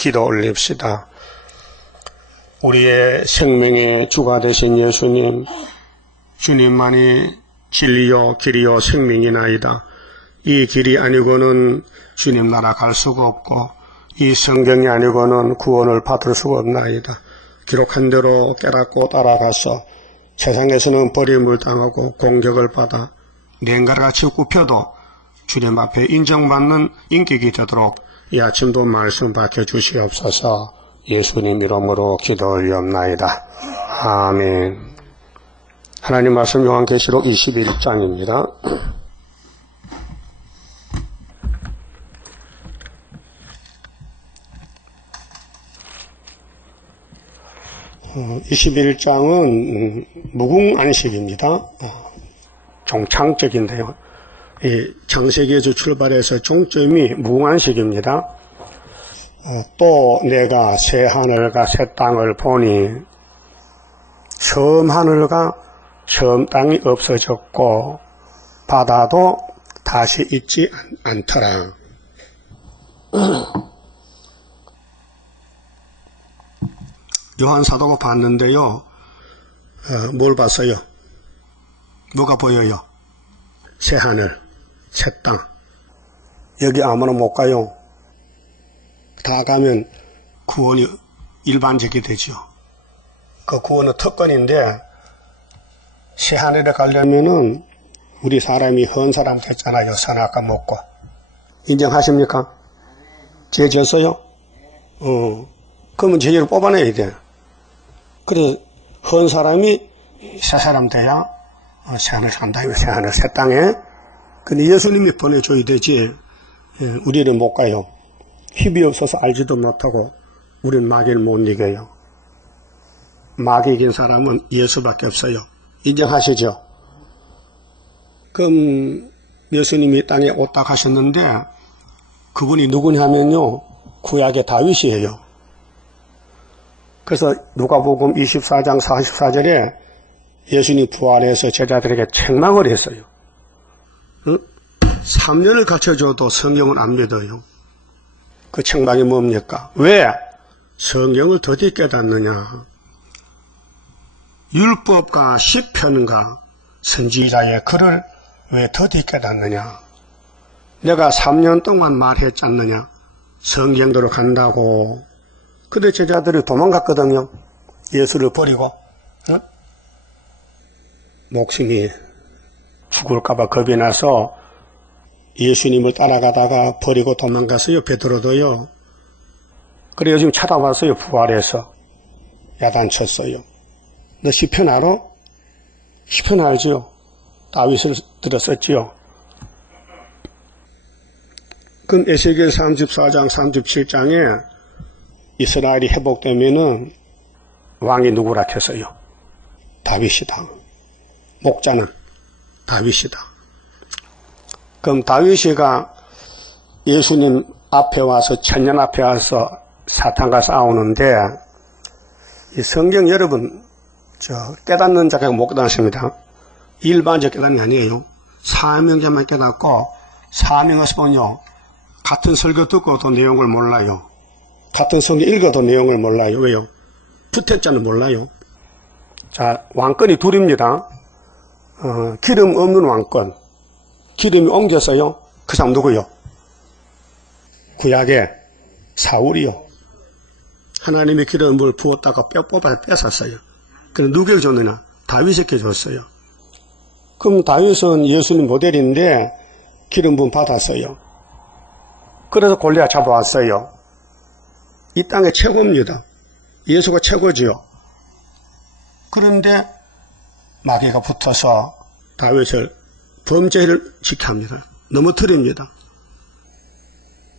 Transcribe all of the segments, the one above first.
기도 올립시다. 우리의 생명의 주가 되신 예수님, 주님만이 진리요 길이요 생명이나이다. 이 길이 아니고는 주님 나라 갈 수가 없고 이 성경이 아니고는 구원을 받을 수가 없나이다. 기록한 대로 깨닫고 따라가서 세상에서는 버림을 당하고 공격을 받아 냉가같이 굽혀도 주님 앞에 인정받는 인격이 되도록 이 아침도 말씀 밝혀주시옵소서. 예수님 이름으로 기도 올리옵나이다. 아멘. 하나님 말씀 요한계시록 21장입니다. 어, 21장은 무궁안식입니다. 종창적인데요. 이 창세기에서 출발해서 종점이 무궁안식입니다. 또 내가 새 하늘과 새 땅을 보니 섬 하늘과 섬 땅이 없어졌고 바다도 다시 있지 않더라. 요한 사도가 봤는데요. 뭘 봤어요? 뭐가 보여요? 새 하늘, 새 땅. 여기 아무나 못 가요. 다 가면 구원이 일반적이 되죠. 그 구원은 특권인데 새 하늘에 가려면은 우리 사람이 헌 사람 됐잖아요. 선악과 먹고. 인정하십니까? 죄 졌어요? 그러면 죄를 뽑아내야 돼. 그래서 헌 사람이 새 사람 돼야 새 하늘 산다. 새 하늘 새 땅에. 근데 예수님이 보내줘야 되지. 우리는 못 가요. 힘이 없어서 알지도 못하고 우리는 마귀를 못 이겨요. 마귀 이긴 사람은 예수밖에 없어요. 인정하시죠? 그럼 예수님이 땅에 왔다 가셨는데 그분이 누구냐면요. 구약의 다윗이에요. 그래서 누가복음 24장 44절에 예수님 부활해서 제자들에게 책망을 했어요. 3년을 가르쳐줘도 성경을 안 믿어요. 그 책망이 뭡니까? 왜? 성경을 더디 깨닫느냐? 율법과 시편과 선지자의 글을 왜 더디 깨닫느냐? 내가 3년 동안 말했지 않느냐? 성경대로 간다고. 근데 제자들이 도망갔거든요. 예수를 버리고. 목숨이 죽을까봐 겁이 나서 예수님을 따라가다가 버리고 도망갔어요. 베드로도요. 그래 요즘 찾아왔어요. 부활해서. 야단쳤어요. 너 시편 알아? 시편 알지요? 다윗을 들었었지요. 그럼 에스겔 34장 37장에 이스라엘이 회복되면은 왕이 누구라 했어요? 다윗이다. 목자는 다윗이다. 그럼 다윗이가 예수님 앞에 와서 천년 앞에 와서 사탄과 싸우는데 이 성경 여러분 깨닫는 자가 못 깨닫습니다. 일반적 깨닫는 게 아니에요. 사명자만 깨닫고 사명에서 보면요. 같은 설교 듣고도 내용을 몰라요. 같은 성경 읽어도 내용을 몰라요. 왜요? 부택자는 몰라요. 자, 왕권이 둘입니다. 기름 없는 왕권. 기름이 옮겼어요. 그 사람 누구요? 구약의 사울이요. 하나님의 기름을 부었다가 뼈 뽑아서 뺏었어요. 그럼 누구에게 줬느냐? 다윗에게 줬어요. 그럼 다윗은 예수님 모델인데 기름 부음 받았어요. 그래서 골리앗 잡아왔어요. 이 땅의 최고입니다. 예수가 최고지요. 그런데 마귀가 붙어서 다윗을 범죄를 지켜합니다. 넘어뜨립니다.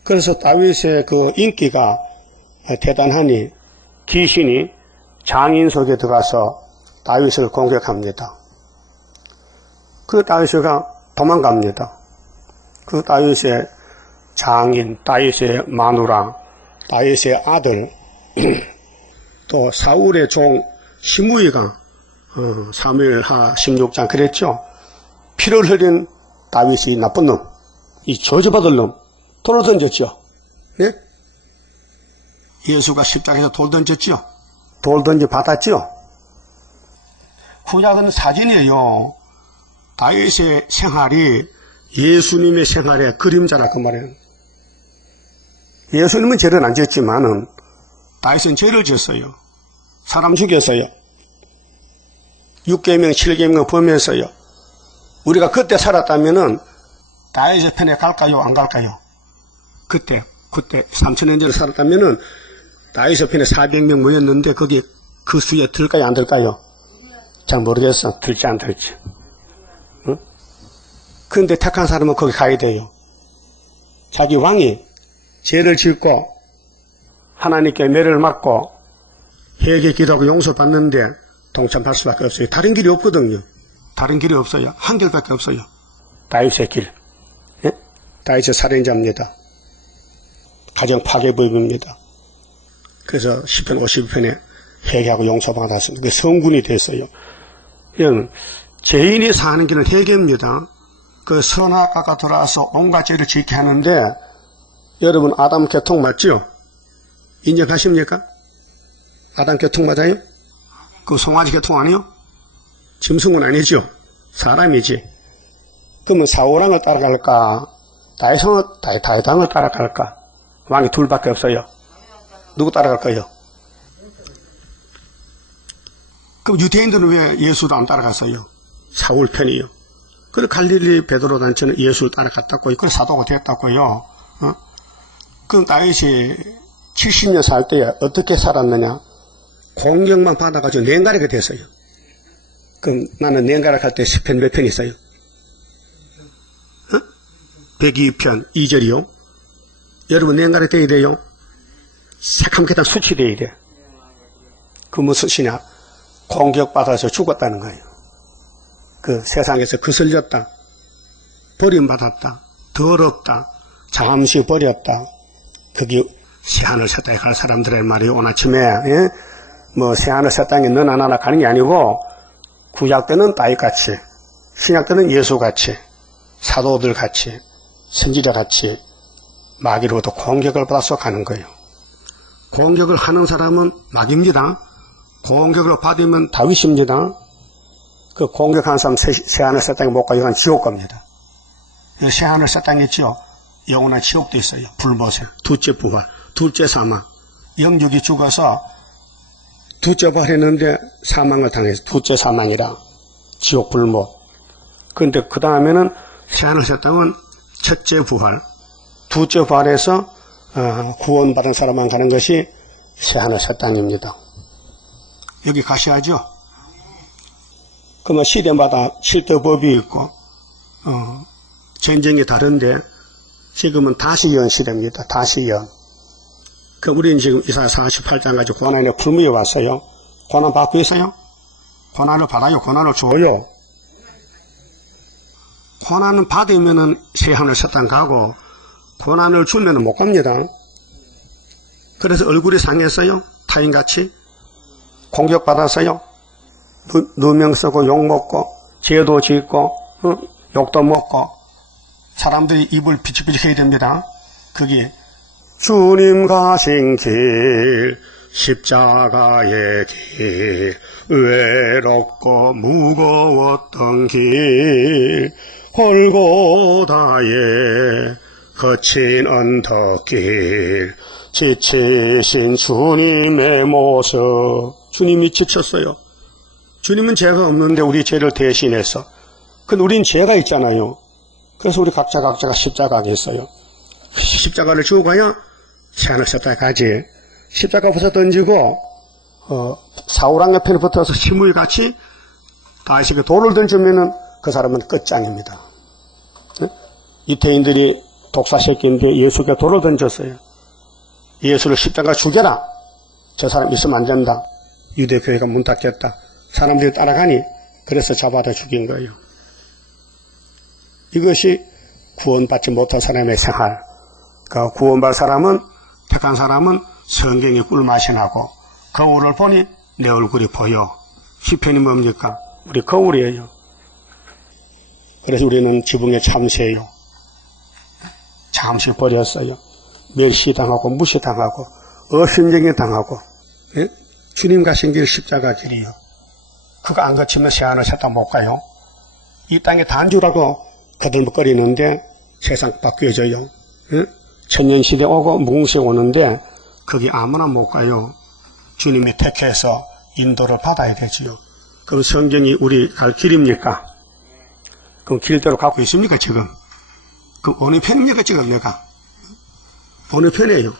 그래서 다윗의 그 인기가 대단하니 귀신이 장인 속에 들어가서 다윗을 공격합니다. 그 다윗이가 도망갑니다. 그 다윗의 장인, 다윗의 마누라, 다윗의 아들, 또 사울의 종 시므이가 사무엘하 16장 그랬죠. 피를 흘린 다윗이 나쁜 놈, 이 저주받을 놈, 돌을 던졌죠. 네? 예수가 십자가에서 돌 던졌죠. 돌 던져 받았죠. 구약은 사진이에요. 다윗의 생활이 예수님의 생활의 그림자라 그 말이에요. 예수님은 죄를 안 지었지만은 다윗은 죄를 지었어요. 사람 죽였어요. 6계명 7계명을 범했어요. 우리가 그때 살았다면은 다윗의 편에 갈까요? 안 갈까요? 그때 3000년 전에 살았다면은 다윗의 편에 400명 모였는데 거기 그 수에 들까요? 안 들까요? 잘 모르겠어. 들지 안 들지. 응? 그런데 택한 사람은 거기 가야 돼요. 자기 왕이 죄를 짓고 하나님께 매를 맞고 회개 기도하고 용서받는데 동참할 수밖에 없어요. 다른 길이 없거든요. 다른 길이 없어요. 한 길밖에 없어요. 다윗의 길. 예? 다윗의 살인자입니다. 가정 파괴범입니다. 그래서 시편 52편에 회개하고 용서받았습니다. 그 성군이 됐어요. 죄인이 사는 길은 회개입니다. 그 선악과가 들어와서 온갖 죄를 짓게 하는데 여러분 아담 교통 맞죠? 인정하십니까? 아담 교통 맞아요? 그 송아지 교통 아니요? 짐승은 아니죠? 사람이지. 그러면 사울왕을 따라갈까? 다윗왕을 따라갈까? 왕이 둘밖에 없어요. 누구 따라갈까요? 그럼 유대인들은 왜 예수를 안 따라갔어요? 사울 편이요. 그래 갈릴리 베드로 단체는 예수를 따라갔다고요. 그래 사도가 됐다고요. 그럼 다윗이 70년 살 때에 어떻게 살았느냐? 공격만 받아가지고 냉가리가 됐어요. 그럼 나는 냉가락 할 때 10편 몇 편 있어요? 102편 2절이요. 여러분 냉가리 돼야 돼요. 새카맣게 수치돼야 돼. 그 무슨 시냐? 공격받아서 죽었다는 거예요. 그 세상에서 거슬렸다, 버림받았다, 더럽다, 잠시 버렸다. 그게 새하늘 새 땅에 갈 사람들의 말이요. 오늘 아침에 뭐 새하늘 새 땅에 너나 나나 가는 게 아니고 구약 때는 다윗같이, 신약 때는 예수같이, 사도들같이, 선지자같이 마귀로부터 공격을 받아서 가는 거예요. 공격을 하는 사람은 마귀입니다. 공격을 받으면 다윗입니다. 그 공격하는 사람 새하늘 새 땅에 못 가요. 이건 지옥 갑니다. 새하늘 새 땅에 있죠. 영원한 지옥도 있어요. 불못에. 둘째 부활, 둘째 사망. 영육이 죽어서 둘째 부활했는데 사망을 당해서 둘째 사망이라 지옥 불못. 그런데 그 다음에는 새하늘 새 땅은 첫째 부활, 둘째 부활해서 구원받은 사람만 가는 것이 새하늘 새 땅입니다. 여기 가셔야죠. 그러면 시대마다 칠도법이 있고 전쟁이 다른데 지금은 다시연 시대입니다. 다시연. 그럼 우리는 지금 이사야 48장 가지고 고난의 풀무에 왔어요. 고난 받고 있어요? 고난을 받아요? 고난을 줘요? 고난은 받으면은 새하늘 새 땅 가고 고난을 주면은 못 갑니다. 그래서 얼굴이 상했어요? 타인같이? 공격받았어요? 누명 쓰고 욕 먹고 죄도 짓고 욕도 먹고 사람들이 입을 비치비치 해야 됩니다. 그게 주님 가신 길 십자가의 길 외롭고 무거웠던 길 골고다의 거친 언덕길 지치신 주님의 모습. 주님이 지쳤어요. 주님은 죄가 없는데 우리 죄를 대신해서. 근데 우린 죄가 있잖아요. 그래서 우리 각자가 십자가가 있어요. 십자가를 지고 가야 새하늘 새 땅에 가지. 십자가 벗어 던지고 사울왕 옆에 붙어서 시무이같이 다윗에게 돌을 던지면은 그 사람은 끝장입니다. 유대인들이 독사새끼인데 예수께 돌을 던졌어요. 예수를 십자가 죽여라. 저 사람 있으면 안 된다. 유대교회가 문 닫겠다. 사람들이 따라가니 그래서 잡아다 죽인 거예요. 이것이 구원받지 못한 사람의 생활. 그 구원받은 사람은, 택한 사람은 성경에 꿀맛이 나고 거울을 보니 내 얼굴이 보여. 시편이 뭡니까? 우리 거울이에요. 그래서 우리는 지붕에 참새요. 잠시 버렸어요. 멸시당하고 무시당하고 업신정에 당하고, 예? 주님 가신 길 십자가 길이요. 그거 안 거치면 새하늘 새 땅 못 가요. 이 땅에 단주라고 거들먹거리는데 세상 바뀌어져요. 예? 천년시대 오고 무궁시대 오는데 거기 아무나 못 가요. 주님이 택해서 인도를 받아야 되지요. 그럼 성경이 우리 갈 길입니까? 그럼 길대로 가고 있습니까 지금? 그럼 어느 편입니까 지금 내가? 어느 편이에요?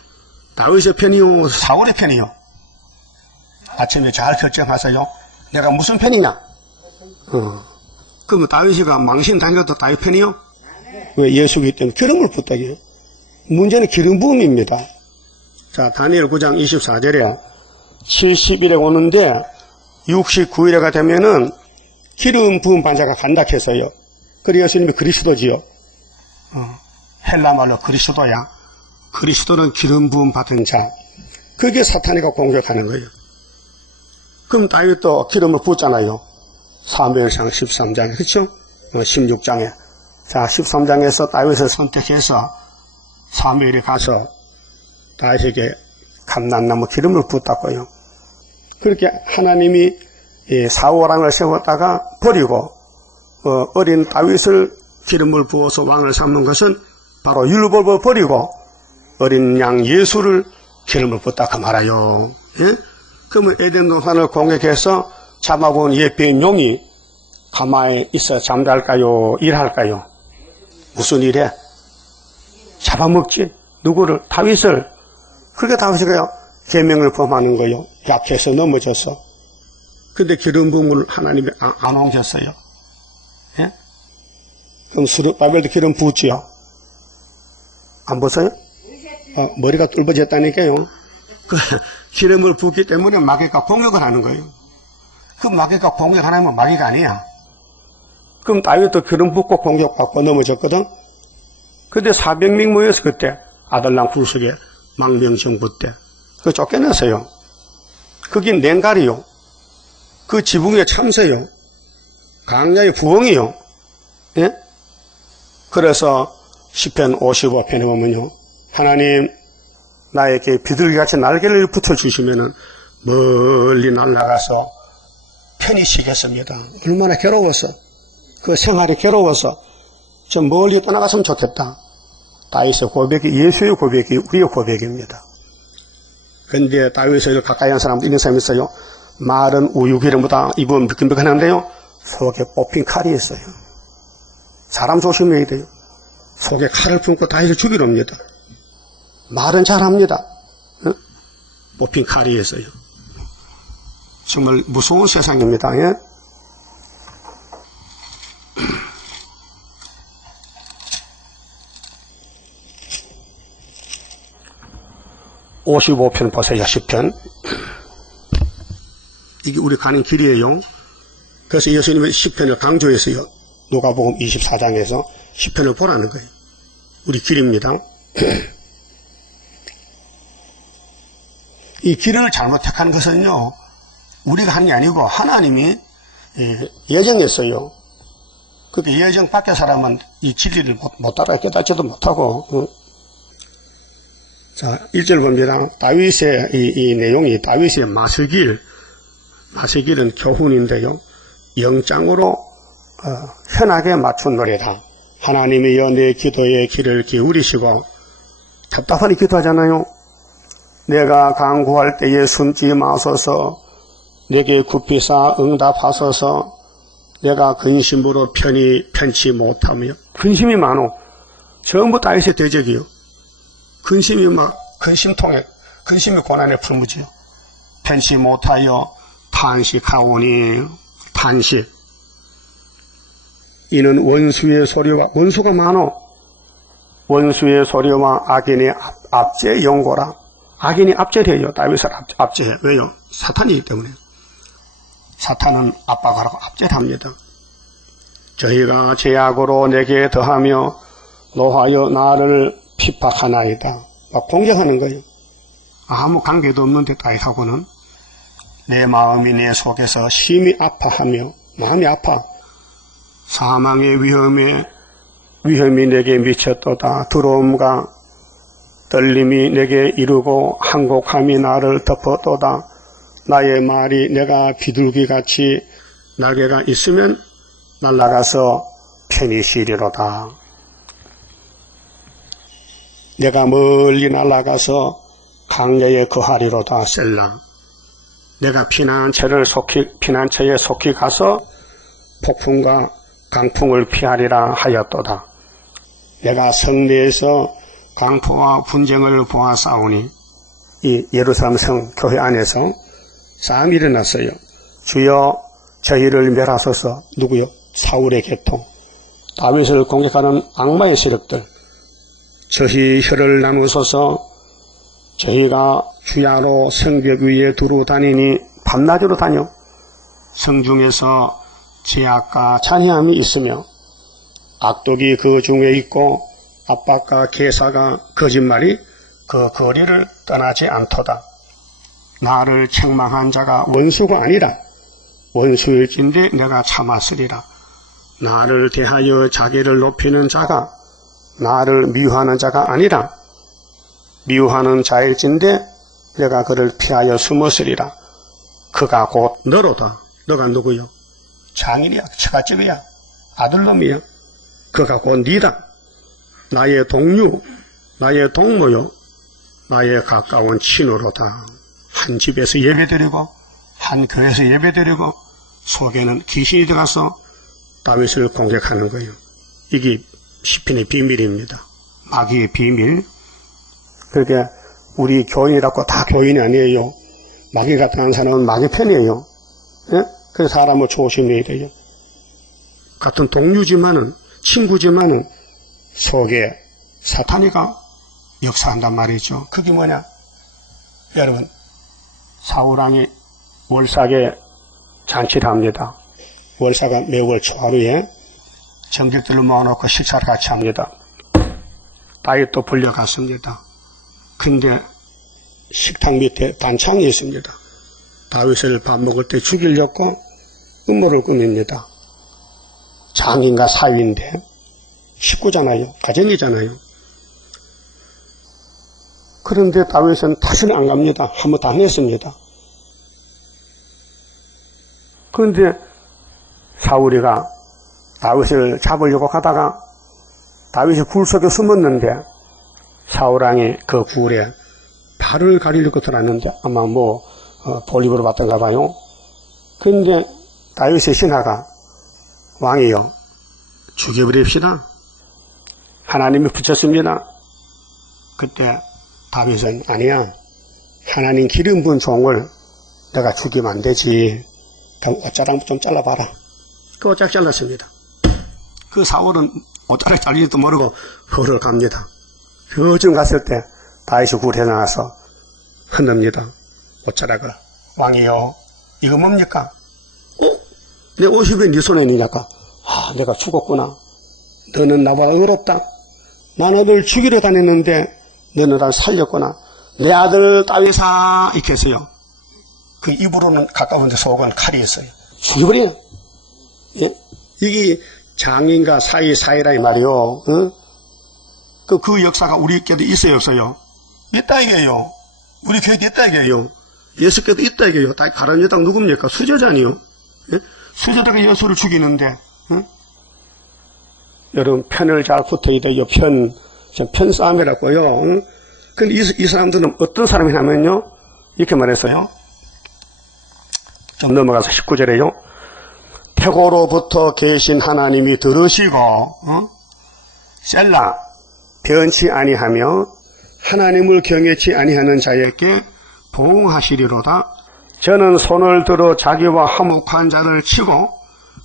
다윗의 편이요? 사울의 편이요? 아침에 잘 결정하세요. 내가 무슨 편이냐? 그럼 다윗이가 망신 당겨도 다윗 편이요? 왜? 예수기 때문에 기름을 붓다기요. 문제는 기름 부음입니다. 자, 다니엘 9장 24절에 70일에 오는데 69일에가 되면은 기름 부음 반자가 간다 해서요. 그래 예수님이 그리스도지요. 헬라 말로 그리스도야. 그리스도는 기름 부음 받은 자. 그게 사탄이가 공격하는 거예요. 그럼 다윗도 기름을 붓잖아요. 사무엘상 13장에, 그렇죠? 16장에. 자, 13장에서 다윗을 선택해서 사무엘이 가서 다윗에게 감람나무 기름을 붓었고요. 그렇게 하나님이 사울왕을 세웠다가 버리고 어린 다윗을 기름을 부어서 왕을 삼는 것은 바로 율법을 버리고 어린 양 예수를 기름을 붓다 그 말아요. 예? 그러면 에덴 동산을 공격해서 잡아본 예배인 용이 가만히 있어 잠잘까요? 일할까요? 무슨 일해? 잡아먹지. 누구를? 다윗을. 그렇게 다윗이 계명을 범하는 거요. 약해서 넘어져서. 근데 기름 부음을 하나님이 안 옮겼어요. 예? 그럼 수르바벨도 기름 부었지요? 안 보세요? 머리가 뚫어졌다니까요. 그 기름을 붓기 때문에 마귀가 공격을 하는 거예요. 그 마귀가 공격 안 하면 마귀가 아니야. 그럼 다윗도 기름 붓고 공격받고 넘어졌거든. 근데 400명 모여서 그때 아들랑 불속에 망명정부 때 그 쫓겨났어요. 그게 냉갈이요. 그 지붕의 참새요. 강야의 부엉이요. 예? 그래서 시편 55편에 보면요. 하나님 나에게 비둘기같이 날개를 붙여주시면은 멀리 날아가서 편히 쉬겠습니다. 얼마나 괴로워서 그 생활이 괴로워서 좀 멀리 떠나갔으면 좋겠다. 다윗의 고백이 예수의 고백이 우리의 고백입니다. 그런데 다윗을 가까이 한 사람도 있는 사람이 있어요. 말은 우유기름보다 입은 미끈미끈한데요. 속에 뽑힌 칼이 있어요. 사람 조심해야 돼요. 속에 칼을 품고 다윗을 죽이려 합니다. 말은 잘합니다. 뽑힌 칼이 있어요. 정말 무서운 세상입니다. 예? (55편) 보세요. 10편. 이게 우리 가는 길이에요. 그래서 예수님은 10편을 강조했어요. 누가복음 24장에서 10편을 보라는 거예요. 우리 길입니다. 이 길을 잘못 택한 것은요, 우리가 하는 게 아니고 하나님이 예정했어요. 근데 예정 밖의 사람은 이 진리를 못 따라 깨닫지도 못하고. 자, 1절 봅니다. 다윗의 이 내용이 다윗의 마스길은 교훈인데요. 영장으로 현하게 맞춘 노래다. 하나님이여 내 기도의 귀를 기울이시고, 답답하니 기도하잖아요. 내가 간구할 때에 숨지 마소서. 내게 굽히사 응답하소서. 내가 근심으로 편치 못하며. 근심이 많어. 전부 다윗의 대적이요. 근심이 근심이 고난에 풀무지요. 편치 못하여 탄식하오니. 탄식. 이는 원수의 소리와, 원수가 많어. 원수의 소리와 악인의 압제 연고라. 악인이 압제해요. 다윗을 압제해. 왜요? 사탄이기 때문에. 사탄은 압박하라고 압제합니다. 저희가 제약으로 내게 더하며 노하여 나를 핍박하나이다. 막 공격하는 거예요. 아무 관계도 없는데 다윗하고는. 내 마음이 내 속에서 심히 아파하며, 마음이 아파. 사망의 위험이 내게 미쳤도다. 두려움과 떨림이 내게 이르고 한곡함이 나를 덮어도다. 나의 말이 내가 비둘기같이 날개가 있으면 날아가서 편히 쉬리로다. 내가 멀리 날아가서 강야에 거하리로다. 셀라. 내가 피난처에 속히 가서 폭풍과 강풍을 피하리라 하였도다. 내가 성내에서 강포와 분쟁을 보았사오니, 이 예루살렘 성 교회 안에서 싸움이 일어났어요. 주여 저희를 멸하소서. 누구요? 사울의 계통, 다윗을 공격하는 악마의 세력들. 저희 혀를 나누소서. 저희가 주야로 성벽 위에 두루 다니니 밤낮으로 다녀. 성중에서 제약과 잔해함이 있으며 악독이 그 중에 있고 압박과 계사가 거짓말이 그 거리를 떠나지 않도다. 나를 책망한 자가 원수가 아니라 원수일진데 내가 참았으리라. 나를 대하여 자기를 높이는 자가 나를 미워하는 자가 아니라 미워하는 자일진데 내가 그를 피하여 숨었으리라. 그가 곧 너로다. 너가 누구요? 장인이야, 처갓집이야, 아들놈이야. 그가 곧 니다. 나의 동료, 나의 동무요, 나의 가까운 친구로다. 한 집에서 예배드리고 한 교회에서 예배드리고 속에는 귀신이 들어가서 다윗을 공격하는 거예요. 이게 시편의 비밀입니다. 마귀의 비밀. 그렇게 우리 교인이라고 다 교인이 아니에요. 마귀가 당한 사람은 마귀 편이에요. 예? 그래서 사람을 조심해야 돼요. 같은 동료지만은, 친구지만은 속에 사탄이가 역사한단 말이죠. 그게 뭐냐? 여러분, 사울왕이 월삭에 잔치를 합니다. 월삭은 매월 초하루에 정직들을 모아놓고 식사를 같이 합니다. 다윗도 불려갔습니다. 근데 식탁 밑에 단창이 있습니다. 다윗을 밥 먹을 때 죽이려고 음모를 꾸밉니다. 장인과 사위인데 식구잖아요. 가정이잖아요. 그런데 다윗은 다시는 안 갑니다. 한번 당했습니다. 그런데 사울이가 다윗을 잡으려고 가다가 다윗이 굴 속에 숨었는데 사울왕이 그 굴에 발을 가리려고 들어갔는데 아마 볼입으로 봤던가 봐요. 그런데 다윗의 신하가 왕이요, 죽여버립시다. 하나님이 붙였습니다. 그때 다윗은 아니야. 하나님 기름 부은 종을 내가 죽이면 안 되지. 그럼 옷자락 좀 잘라봐라. 그 옷자락 잘랐습니다. 그 사울은 옷자락 잘리지도 모르고 허를 갑니다. 요즘 갔을 때 다윗이 굴에 나와서 흔듭니다. 옷자락을. 왕이요, 이거 뭡니까? 내 옷이 왜 네 손에 있느냐까? 아, 내가 죽었구나. 너는 나보다 어렵다. 나는 너를 죽이려 다녔는데 너는 나를 살렸구나. 내 아들 다윗아, 이렇게 했어요. 그 입으로는 가까운데 속은 칼이 있어요. 죽여버려. 예? 이게 장인과 사이라 이 말이요. 어? 그 역사가 우리 교회도 있어요, 없어요? 있다 이게요. 우리 교회도 있다 이게요. 예수께도 있다 이게요. 다 가라앉은 여당 누굽니까? 수저자니요. 예? 수저자가 예수를 죽이는데, 어? 여러분, 편을 잘 붙어야 돼요. 편싸움이라고요. 응? 근데 이 사람들은 어떤 사람이냐면요, 이렇게 말했어요. 좀 넘어가서 19절에요. 태고로부터 계신 하나님이 들으시고, 셀라, 변치 아니하며 하나님을 경외치 아니하는 자에게 보응하시리로다. 저는 손을 들어 자기와 화목한 자를 치고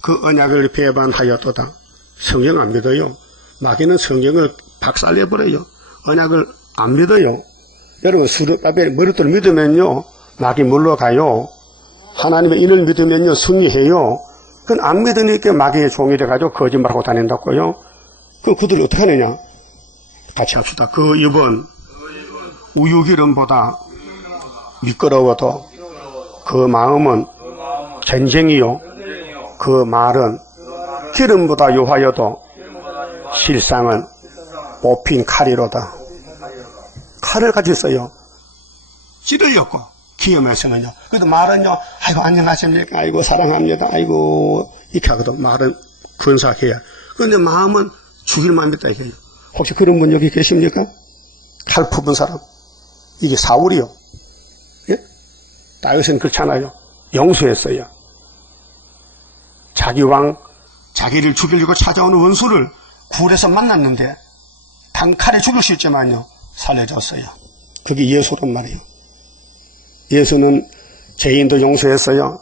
그 언약을 배반하였도다. 성경 안 믿어요. 마귀는 성경을 박살내버려요. 언약을 안 믿어요. 여러분, 수르바벨 머릿돌을 믿으면요, 마귀 물러가요. 하나님의 인을 믿으면요, 승리해요. 그건 안 믿으니까 마귀의 종이 돼가지고 거짓말하고 다닌다고요. 그럼 그들이 어떻게 하느냐? 같이 합시다. 그 입은 우유기름보다 미끄러워도 그 마음은 전쟁이요. 그 말은 기름보다 요하여도 실상은 뽑힌 칼이로다. 칼을 가지고 있어요. 찌르려고 기염에서는요. 그래도 말은요, 아이고 안녕하십니까, 아이고 사랑합니다, 아이고 이렇게 하거든. 말은 근사해야. 그런데 마음은 죽일 마음이다 이게요. 혹시 그런 분 여기 계십니까? 칼 품은 사람. 이게 사울이요. 예? 다윗은 그렇잖아요. 용서했어요. 자기 왕, 자기를 죽이려고 찾아오는 원수를 굴에서 만났는데 단칼에 죽일 수 있지만요, 살려줬어요. 그게 예수란 말이에요. 예수는 죄인도 용서했어요.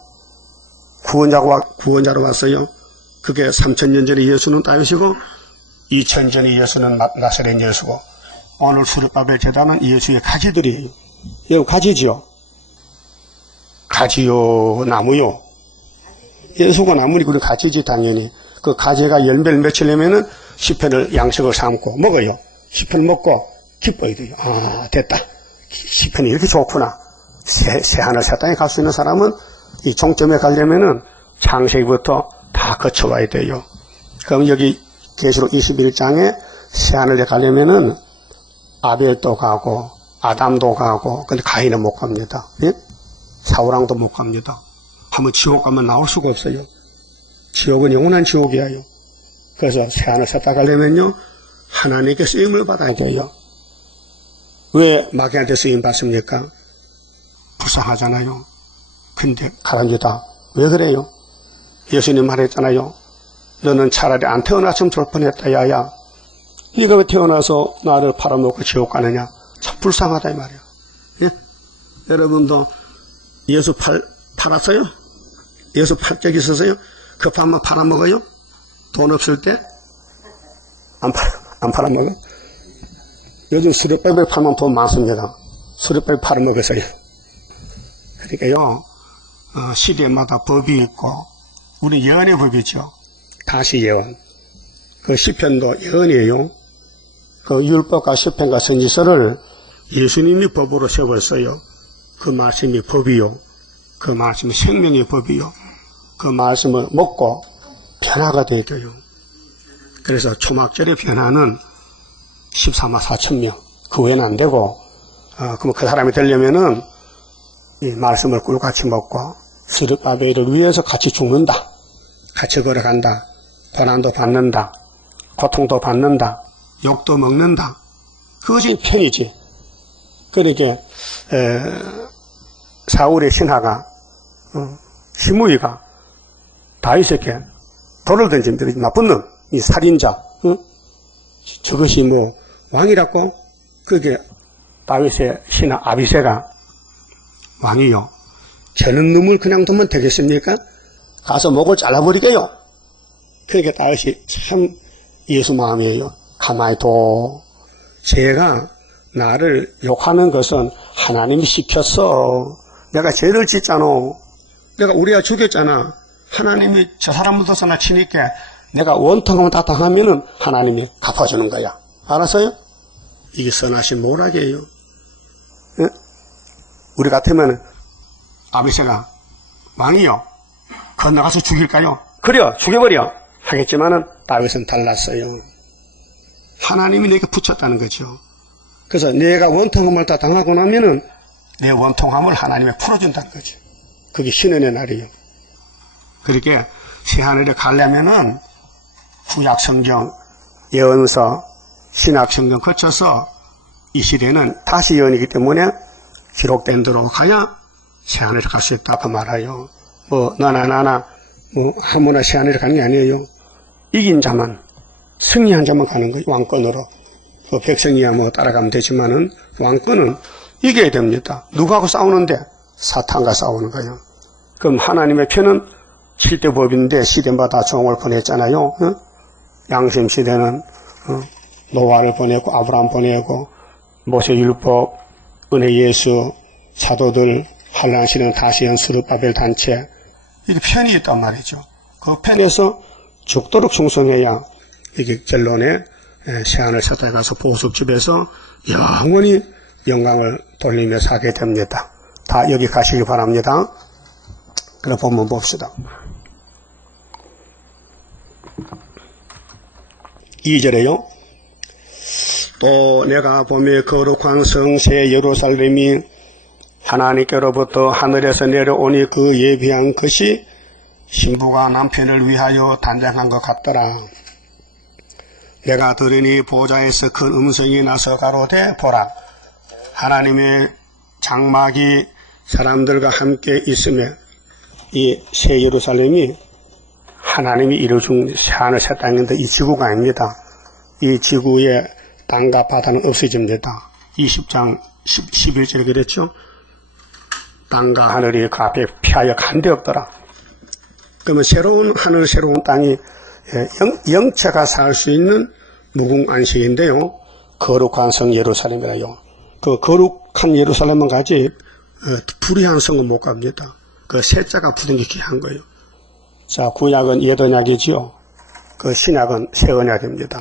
구원자로 왔어요. 그게 3000년 전에 예수는 다윗이고 2000년 전에 예수는 나사렛 예수고, 오늘 수르바벨 제단은 예수의 가지들이에요. 여기 가지지요. 가지요, 나무요. 예수가 나무니 그리 가지지 당연히. 그 가지가 열매를 맺히려면은 시편을 양식을 삼고 먹어요. 시편을 먹고 기뻐야 돼요. 아, 됐다. 시편이 이렇게 좋구나. 새하늘 새 땅에 갈 수 있는 사람은 이 종점에 가려면은 창세기부터 다 거쳐와야 돼요. 그럼 여기 계시록 21장에 새하늘에 가려면은 아벨도 가고 아담도 가고, 근데 가인은 못 갑니다. 예? 사우랑도 못 갑니다. 한번 지옥 가면 나올 수가 없어요. 지옥은 영원한 지옥이에요. 그래서 새하늘 새 땅 가려면요, 하나님께 쓰임을 받아야 돼요. 왜 마귀한테 쓰임 받습니까? 불쌍하잖아요. 근데 가라앉다. 왜 그래요? 예수님 말했잖아요. 너는 차라리 안 태어났으면 좋을 뻔했다, 야야. 네가 왜 태어나서 나를 팔아먹고 지옥 가느냐? 참 불쌍하다 이 말이야. 예? 여러분도 예수 팔았어요? 예수 팔 적이 있었어요? 급하면 팔아먹어요? 돈 없을 때? 안 팔아먹어? 요즘 수렵백을 팔면 돈 많습니다. 수렵백 팔아먹었어요. 그러니까요, 시대마다 법이 있고, 우리 예언의 법이죠. 다시 예언. 그 시편도 예언이에요. 그 율법과 시편과 선지서를 예수님이 법으로 세웠어요. 그 말씀이 법이요. 그 말씀이 생명의 법이요. 그 말씀을 먹고 변화가 돼야 돼요. 그래서 초막절의 변화는 14만 4천 명. 그 외에는 안 되고, 그럼 그 사람이 되려면은 이 말씀을 꿀같이 먹고 스룹바벨을 위해서 같이 죽는다. 같이 걸어간다. 고난도 받는다. 고통도 받는다. 욕도 먹는다. 그것이 편이지. 그러니까 사울의 신하가 시므이가 다윗에게 돌을 던집니다. 나쁜 놈, 이 살인자. 저것이 뭐 왕이라고? 그게 다윗의 신하 아비새가 왕이요. 저는 놈을 그냥 두면 되겠습니까? 가서 목을 잘라버리게요. 그러니까 다윗이 참 예수 마음이에요. 가만히 둬. 제가 나를 욕하는 것은 하나님이 시켰어. 내가 죄를 짓잖아. 내가 우리가 죽였잖아. 하나님이 저 사람부터 나 치니까 내가 원통하면 다 당하면은 하나님이 갚아주는 거야. 알았어요? 이게 선하신 모락이에요. 예? 우리 같으면 아비새가 왕이요. 건너가서 죽일까요? 그래요. 죽여버려. 하겠지만은 다윗은 달랐어요. 하나님이 내게 붙였다는 거죠. 그래서 내가 원통함을 다 당하고 나면은 내 원통함을 하나님이 풀어준다는 거죠. 그게 신원의 날이에요. 그렇게 새하늘에 가려면은 구약 성경, 예언서, 신약 성경 거쳐서 이 시대는 다시 예언이기 때문에 기록된 대로 가야 새하늘에 갈 수 있다 그 말이에요. 뭐 나나 뭐 아무나 새하늘에 가는 게 아니에요. 이긴 자만, 승리한 자만 가는 거예요. 왕권으로. 그 백성이야 뭐 따라가면 되지만은 왕권은 이겨야 됩니다. 누구하고 싸우는데? 사탄과 싸우는 거예요. 그럼 하나님의 편은 7대 법인데 시대마다 종을 보냈잖아요. 양심 시대는 노아를 보내고 아브라함 보내고 모세율법, 은혜 예수, 사도들, 한란 시대는 다시 연수르바벨 단체, 이게 편이 있단 말이죠. 그 편에서 죽도록 충성해야 이게 결론에 새하늘 새 땅에 가서 보석집에서 영원히 영광을 돌리며 살게 됩니다. 다 여기 가시기 바랍니다. 그럼 본문 봅시다. 2절에요. 또 내가 보며 거룩한 성새 예루살렘이 하나님께로부터 하늘에서 내려오니 그 예비한 것이 신부가 남편을 위하여 단장한 것 같더라. 내가 들으니 보좌에서 큰 음성이 나서 가로되 보라, 하나님의 장막이 사람들과 함께 있으며, 이 새 예루살렘이 하나님이 이루어준 새하늘 새 땅인데 이 지구가 아닙니다. 이 지구에 땅과 바다는 없어집니다. 20장 11절에 그랬죠. 땅과 하늘이 그 앞에 피하여 간데 없더라. 그러면 새로운 하늘, 새로운 땅이 영체가 살 수 있는 무궁안식인데요. 거룩한 성 예루살렘이라요. 그 거룩한 예루살렘은 가지 불의한 성은 못 갑니다. 그 새자가 붙은 게 귀한 거예요. 자, 구약은 옛 언약이지요. 그 신약은 새 언약입니다.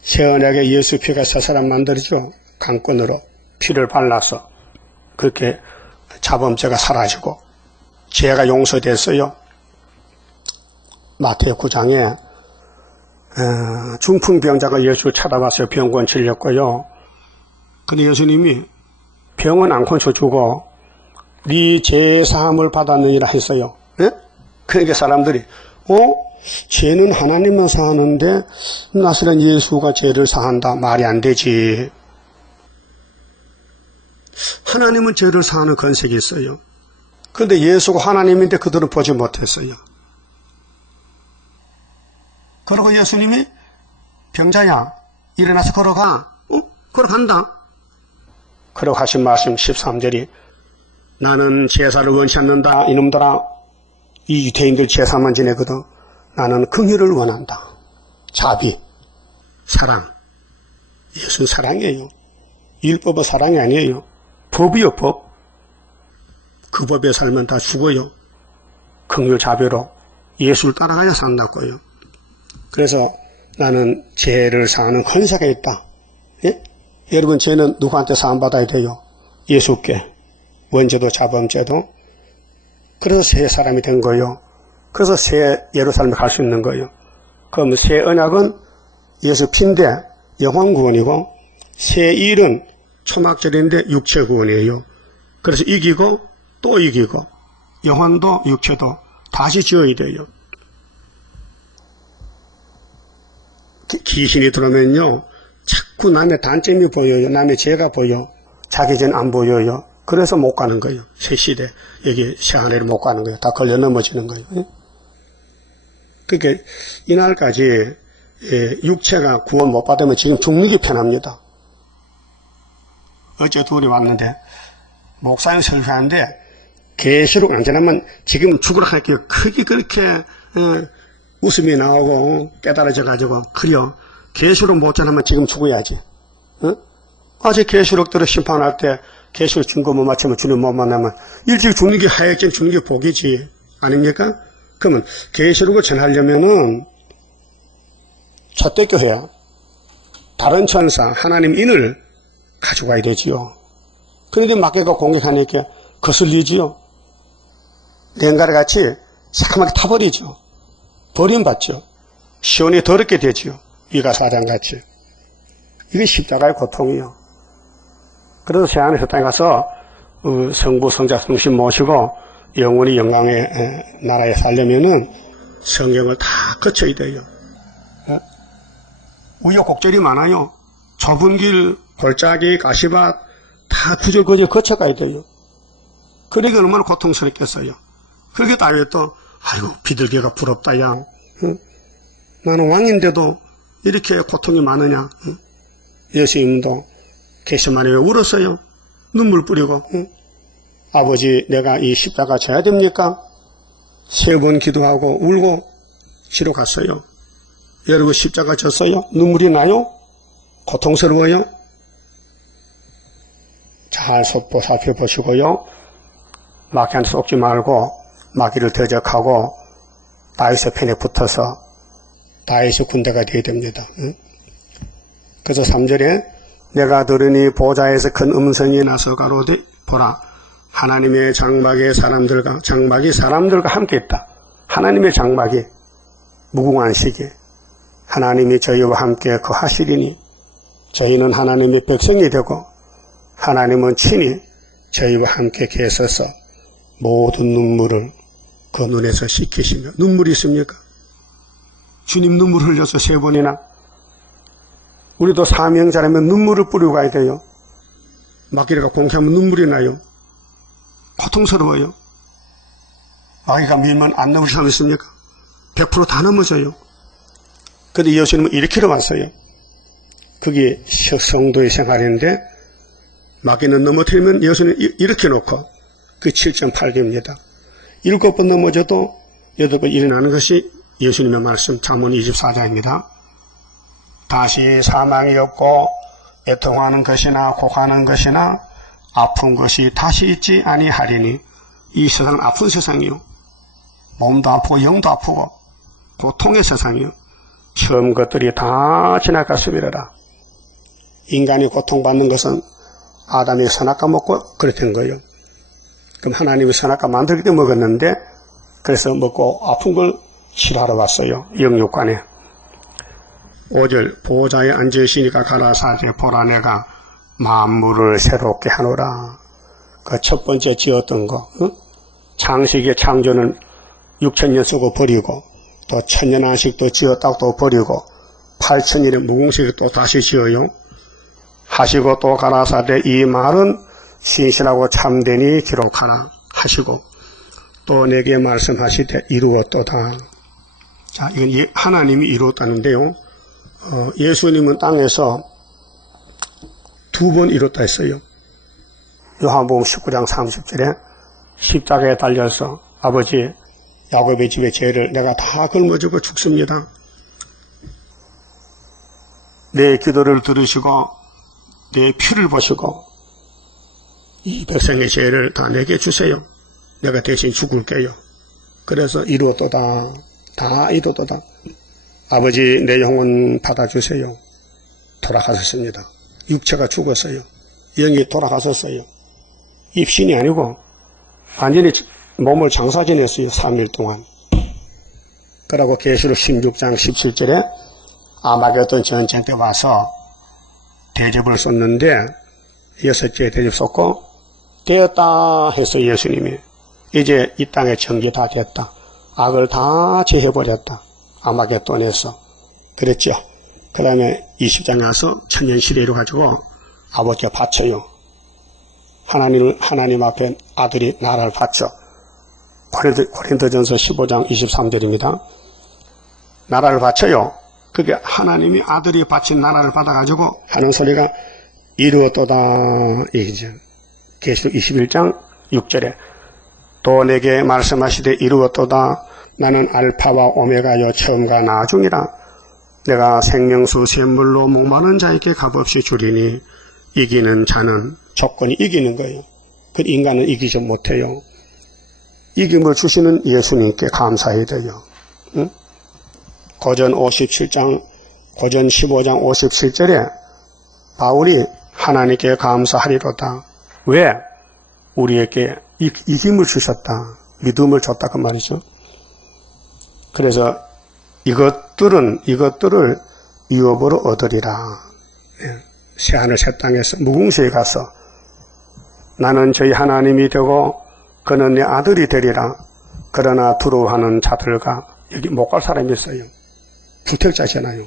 새 언약에 예수 피가 새 사람 만들죠. 강권으로 피를 발라서 그렇게 자범죄가 사라지고 죄가 용서됐어요. 마태오 9장에 중풍병자가 예수를 찾아와서 병권 질렸고요. 근데 예수님이 병은 안 고쳐주고 네 죄 사함을 받았느니라 했어요. 예? 그러니까 사람들이 죄는 하나님만 사하는데 나사렛 예수가 죄를 사한다. 말이 안 되지. 하나님은 죄를 사하는 권세가 있어요. 그런데 예수가 하나님인데 그들은 보지 못했어요. 그러고 예수님이 병자야 일어나서 걸어가. 걸어간다. 그러고 하신 말씀 13절이 나는 제사를 원치 않는다. 이놈들아, 이 유대인들 제사만 지내거든. 나는 긍휼을 원한다. 자비, 사랑. 예수는 사랑이에요. 율법은 사랑이 아니에요. 법이요, 법. 그 법에 살면 다 죽어요. 긍휼 자비로 예수를 따라가야 산다고요. 그래서 나는 죄를 사하는 권세가 있다. 예? 여러분, 죄는 누구한테 사함받아야 돼요? 예수께. 원죄도 자범죄도. 그래서 새 사람이 된 거예요. 그래서 새 예루살렘에 갈 수 있는 거예요. 그럼 새 언약은 예수 피인데 영혼 구원이고, 새 일은 초막절인데 육체 구원이에요. 그래서 이기고 또 이기고 영혼도 육체도 다시 지어야 돼요. 귀신이 들어오면요, 자꾸 남의 단점이 보여요. 남의 죄가 보여. 자기 죄는 안 보여요. 그래서 못 가는 거예요. 새 시대, 여기 새 하늘에 못 가는 거예요. 다 걸려 넘어지는 거예요. 그러니까 이날까지 육체가 구원 못 받으면 지금 죽는 게 편합니다. 어제 둘이 왔는데 목사님 설교하는데 계시록 안 지나면 지금 죽으라 할게요. 크게 그렇게 웃음이 나오고 깨달아져 가지고 그려 계시록 못 전하면 지금 죽어야지. 아직 계시록대로 심판할 때 계시록 증거 못 맞추면 주님 못 만나면 일찍 죽는 게 하얗게 죽는 게 복이지 아닙니까? 그러면 계시록을 전하려면은 촛대교회 다른 천사 하나님 인을 가져가야 되지요. 그런데 마귀가 공격하니까 거슬리지요. 냉가리 같이 새까맣게 타버리죠. 버림받죠. 시온이 더럽게 되지요. 위가 사장같이. 이게 십자가의 고통이요. 그래서 새하늘 새 땅에 가서 성부, 성자, 성신 모시고 영원히 영광의 나라에 살려면은 성경을 다 거쳐야 돼요. 우여곡절이 많아요. 좁은 길, 골짜기, 가시밭 다 구절구절 거쳐가야 돼요. 그러니까 얼마나 고통스럽겠어요. 그렇게 다윗도 아이고 비둘기가 부럽다 야. 나는 왕인데도 이렇게 고통이 많으냐. 예수님도 겟세마네에 울었어요. 눈물 뿌리고. 아버지 내가 이 십자가 져야 됩니까? 3번 기도하고 울고 지러 갔어요. 여러분 십자가 졌어요? 눈물이 나요? 고통스러워요? 잘 살펴보시고요. 마귀한테 속지 말고 마귀를 대적하고 다윗의 편에 붙어서 다윗의 군대가 되어야 됩니다. 그래서 3절에 내가 들으니 보좌에서 큰 음성이 나서 가로되 보라 하나님의 장막이 사람들과 함께 있다. 하나님의 장막이 무궁한 시기 하나님이 저희와 함께 거하시리니 저희는 하나님의 백성이 되고 하나님은 친히 저희와 함께 계셔서 모든 눈물을 그 눈에서 씻기시며. 눈물이 있습니까? 주님 눈물 흘려서 3번이나. 우리도 사명자라면 눈물을 뿌리고 가야 돼요. 마귀가 공개하면 눈물이 나요. 고통스러워요. 마귀가 밀면 안 넘을 사람 있습니까? 100% 다 넘어져요. 그런데 예수님은 이렇게 왔어요. 그게 성도의 생활인데 마귀는 넘어뜨리면 예수는 이렇게 놓고 그 7.8개입니다. 7번 넘어져도 8번 일어나는 것이 예수님의 말씀 잠언 24장입니다. 다시 사망이 없고 애통하는 것이나 곡하는 것이나 아픈 것이 다시 있지 아니하리니. 이 세상은 아픈 세상이요. 몸도 아프고 영도 아프고 고통의 세상이요. 처음 것들이 다 지나갔으리라. 인간이 고통받는 것은 아담이 선악과 먹고 그랬던 거예요. 그럼 하나님이 선악과 만들기 때문에 먹었는데 그래서 먹고 아픈 걸 치료하러 왔어요. 영육관에. 5절 보호자에 앉으시니까 가라사대 보라 내가 만물을 새롭게 하노라. 그 첫 번째 지었던 거, 창세기의 창조는 6,000년 쓰고 버리고 또 천년 안식도 지었다고 또 버리고 8,000년의 무궁식을 또 다시 지어요. 하시고 또 가라사대 이 말은 신실하고 참되니 기록하라 하시고 또 내게 말씀하시되 이루었도다. 자, 이건 하나님이 이루었다는데요. 예수님은 땅에서 2번 이뤘다 했어요. 요한복음 19장 30절에 십자가에 달려서 아버지 야곱의 집의 죄를 내가 다 걸머쥐고 죽습니다. 내 기도를 들으시고 내 피를 보시고 이 백성의 죄를 다 내게 주세요. 내가 대신 죽을게요. 그래서 이루었도다. 다 이루었도다. 아버지 내 영혼 받아주세요. 돌아가셨습니다. 육체가 죽었어요. 영이 돌아가셨어요. 입신이 아니고 완전히 몸을 장사 지냈어요. 3일 동안. 그러고 계시록 16장 17절에 아마겟돈 전쟁 때 와서 대접을 쏟는데 6째 대접 쏟고 되었다 했어요. 예수님이. 이제 이 땅의 정죄 다 됐다. 악을 다 제해버렸다. 아마겟돈에서. 그랬죠. 그 다음에 20장에 가서 천년시대로 가지고 아버지가 바쳐요. 하나님 앞에 아들이 나라를 바쳐. 고린도전서 15장 23절입니다. 나라를 바쳐요. 그게 하나님이 아들이 바친 나라를 받아가지고 하는 소리가 이루었도다. 이죠. 계시록 21장 6절에 또 내게 말씀하시되 이루었도다. 나는 알파와 오메가여 처음과 나중이라. 내가 생명수 샘물로 목마른 자에게 값없이 주리니 이기는 자는 조건이 이기는 거예요. 그 인간은 이기지 못해요. 이김을 주시는 예수님께 감사해야 돼요. 응? 고전 15장 57절에 바울이 하나님께 감사하리로다. 왜? 우리에게 이김을 주셨다. 믿음을 줬다 그 말이죠. 그래서 이것들을 유업으로 얻으리라. 새하늘 새 땅에서 무궁시에 가서 나는 저희 하나님이 되고 그는 내 아들이 되리라. 그러나 두려워하는 자들과 여기 못 갈 사람이 있어요. 불택자잖아요.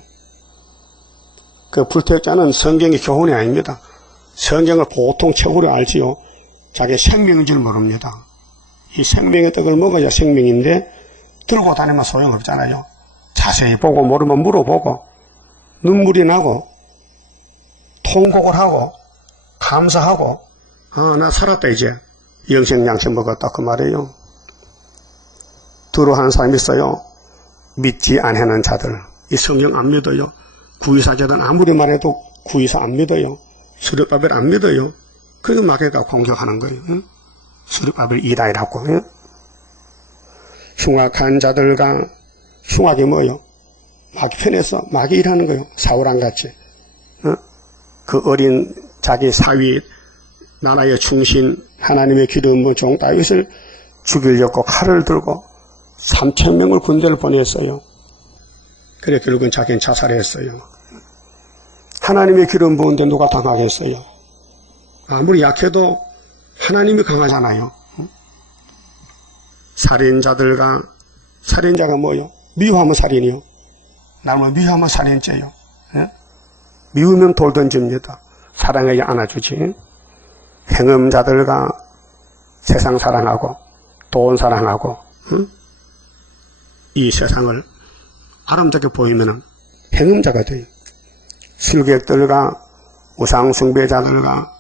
그 불택자는 성경의 교훈이 아닙니다. 성경을 보통 책으로 알지요. 자기 생명인 줄 모릅니다. 이 생명의 떡을 먹어야 생명인데 들고 다니면 소용없잖아요. 자세히 보고 모르면 물어보고 눈물이 나고 통곡을 하고 감사하고 나 살았다 이제 영생양식 먹었다 그 말이에요. 두려워하는 사람이 있어요. 믿지 않는 자들. 이 성경 안 믿어요. 구의사자들 아무리 말해도 구의사 안 믿어요. 수르바벨 안 믿어요. 그게 마귀가 공격하는 거예요. 응? 수르바벨 이다이라고. 응? 흉악한 자들과 흉악이 뭐예요? 마귀 편에서 마귀 일하는 거예요. 사울왕같이. 응? 그 어린 자기 사위 나라의 충신 하나님의 기름은 종 다윗을 죽이려고 칼을 들고 3,000명을 군대를 보냈어요. 그래 결국은 자기는 자살했어요. 하나님의 기름 부은데 누가 당하겠어요? 아무리 약해도 하나님이 강하잖아요. 살인자가 뭐요? 미워하면 살인이요. 나를 미워하면 살인죄요. 예? 미우면 돌 던집니다. 사랑하지 않아주지. 행음자들과 세상 사랑하고 돈 사랑하고 이 세상을 아름답게 보이면 행음자가 돼요. 술객들과 우상숭배자들과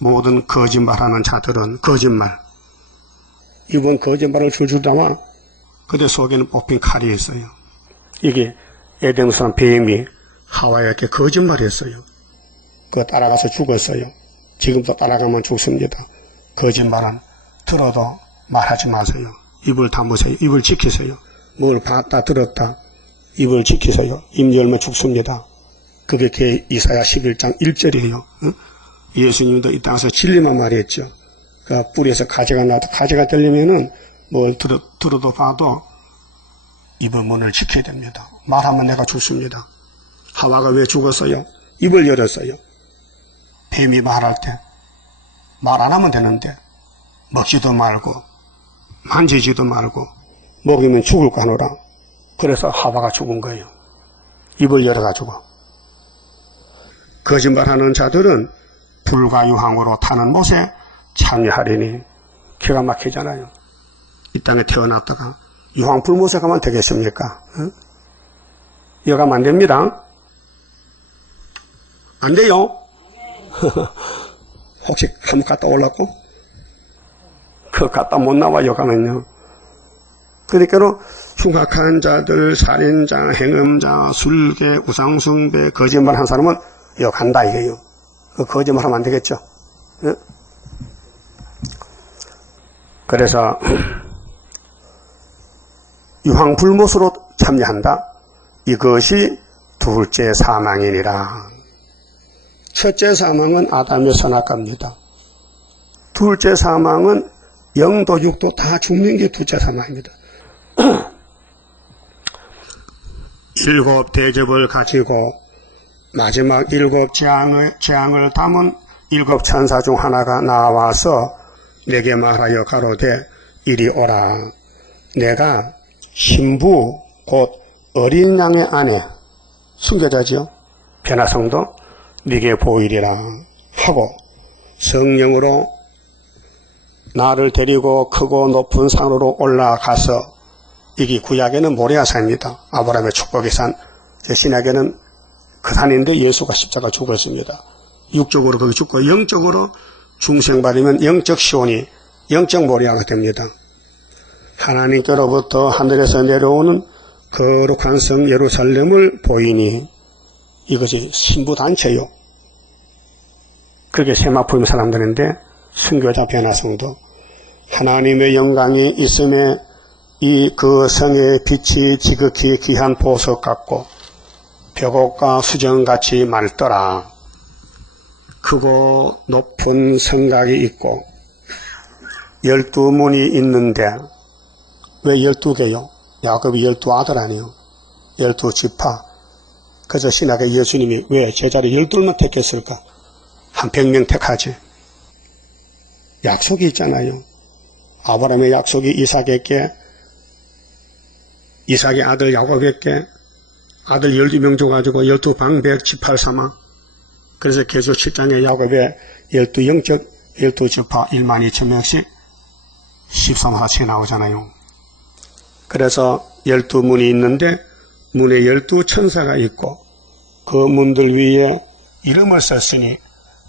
모든 거짓말하는 자들은 거짓말. 이번 거짓말을 줄줄 담아 그들 속에는 뽑힌 칼이 있어요. 이게 에덴산 뱀이 하와에게 거짓말했어요. 그거 따라가서 죽었어요. 지금도 따라가면 죽습니다. 거짓말은 들어도 말하지 마세요. 입을 다무세요. 입을 지키세요. 뭘 봤다 들었다 입을 지키세요. 입 열면 죽습니다. 그게 이사야 11장 1절이에요. 응? 예수님도 이 땅에서 진리만 말했죠. 그러니까 뿌리에서 가지가 나도 가지가 되려면은 뭘 들어도 봐도 입의 문을 지켜야 됩니다. 말하면 내가 죽습니다. 하와가 왜 죽었어요? 입을 열었어요. 뱀이 말할 때 말 안 하면 되는데 먹지도 말고 만지지도 말고 먹이면 죽을 거 하노라. 그래서 하와가 죽은 거예요. 입을 열어가지고. 거짓말하는 자들은 불과 유황으로 타는 못에 참여하리니 기가 막히잖아요. 이 땅에 태어났다가 유황 불못에 가면 되겠습니까? 응? 여가면 안 됩니다. 안 돼요. 혹시 한번 갔다 올라고? 그거 갔다 못 나와 여가면요. 그러니까 흉악한 자들, 살인자, 행음자, 술개, 우상숭배, 거짓말 한 사람은 간다 이게요. 그 거짓말 하면 안 되겠죠. 예? 그래서 유황불못으로 참여한다. 이것이 둘째 사망이니라. 첫째 사망은 아담의 선악과입니다. 둘째 사망은 영도 육도 다 죽는 게 둘째 사망입니다. 일곱 대접을 가지고 마지막 일곱 재앙을 담은 일곱 천사 중 하나가 나와서 내게 말하여 가로되 이리 오라. 내가 신부 곧 어린 양의 아내 순교자지요. 변화성도 네게 보이리라 하고 성령으로 나를 데리고 크고 높은 산으로 올라가서 이게 구약에는 모리아산입니다. 아브라함의 축복의 산. 신약에는 그 산인데 예수가 십자가 죽었습니다. 육적으로 거기 죽고 영적으로 중생받으면 영적 시온이 영적 모리아가 됩니다. 하나님께로부터 하늘에서 내려오는 거룩한 성 예루살렘을 보이니 이것이 신부단체요. 그렇게 세마포임 사람들인데 순교자 변화성도 하나님의 영광이 있음에 이 그 성의 빛이 지극히 귀한 보석 같고 벽옥과 수정같이 맑더라. 크고 높은 성곽이 있고 12문이 있는데 왜 12개요? 야곱이 12아들 아니에요. 12지파. 그래서 신약에 예수님이 왜 제자를 12만 택했을까? 한 100명 택하지. 약속이 있잖아요. 아브라함의 약속이 이삭에게, 이삭의 아들 야곱에게 아들 12명 줘가지고 12방백 18사마. 그래서 계속 7장에 야곱의 12영적 12지파 1만 2천 명씩 13하나씩 나오잖아요. 그래서 12문이 있는데 문에 12천사가 있고 그 문들 위에 이름을 썼으니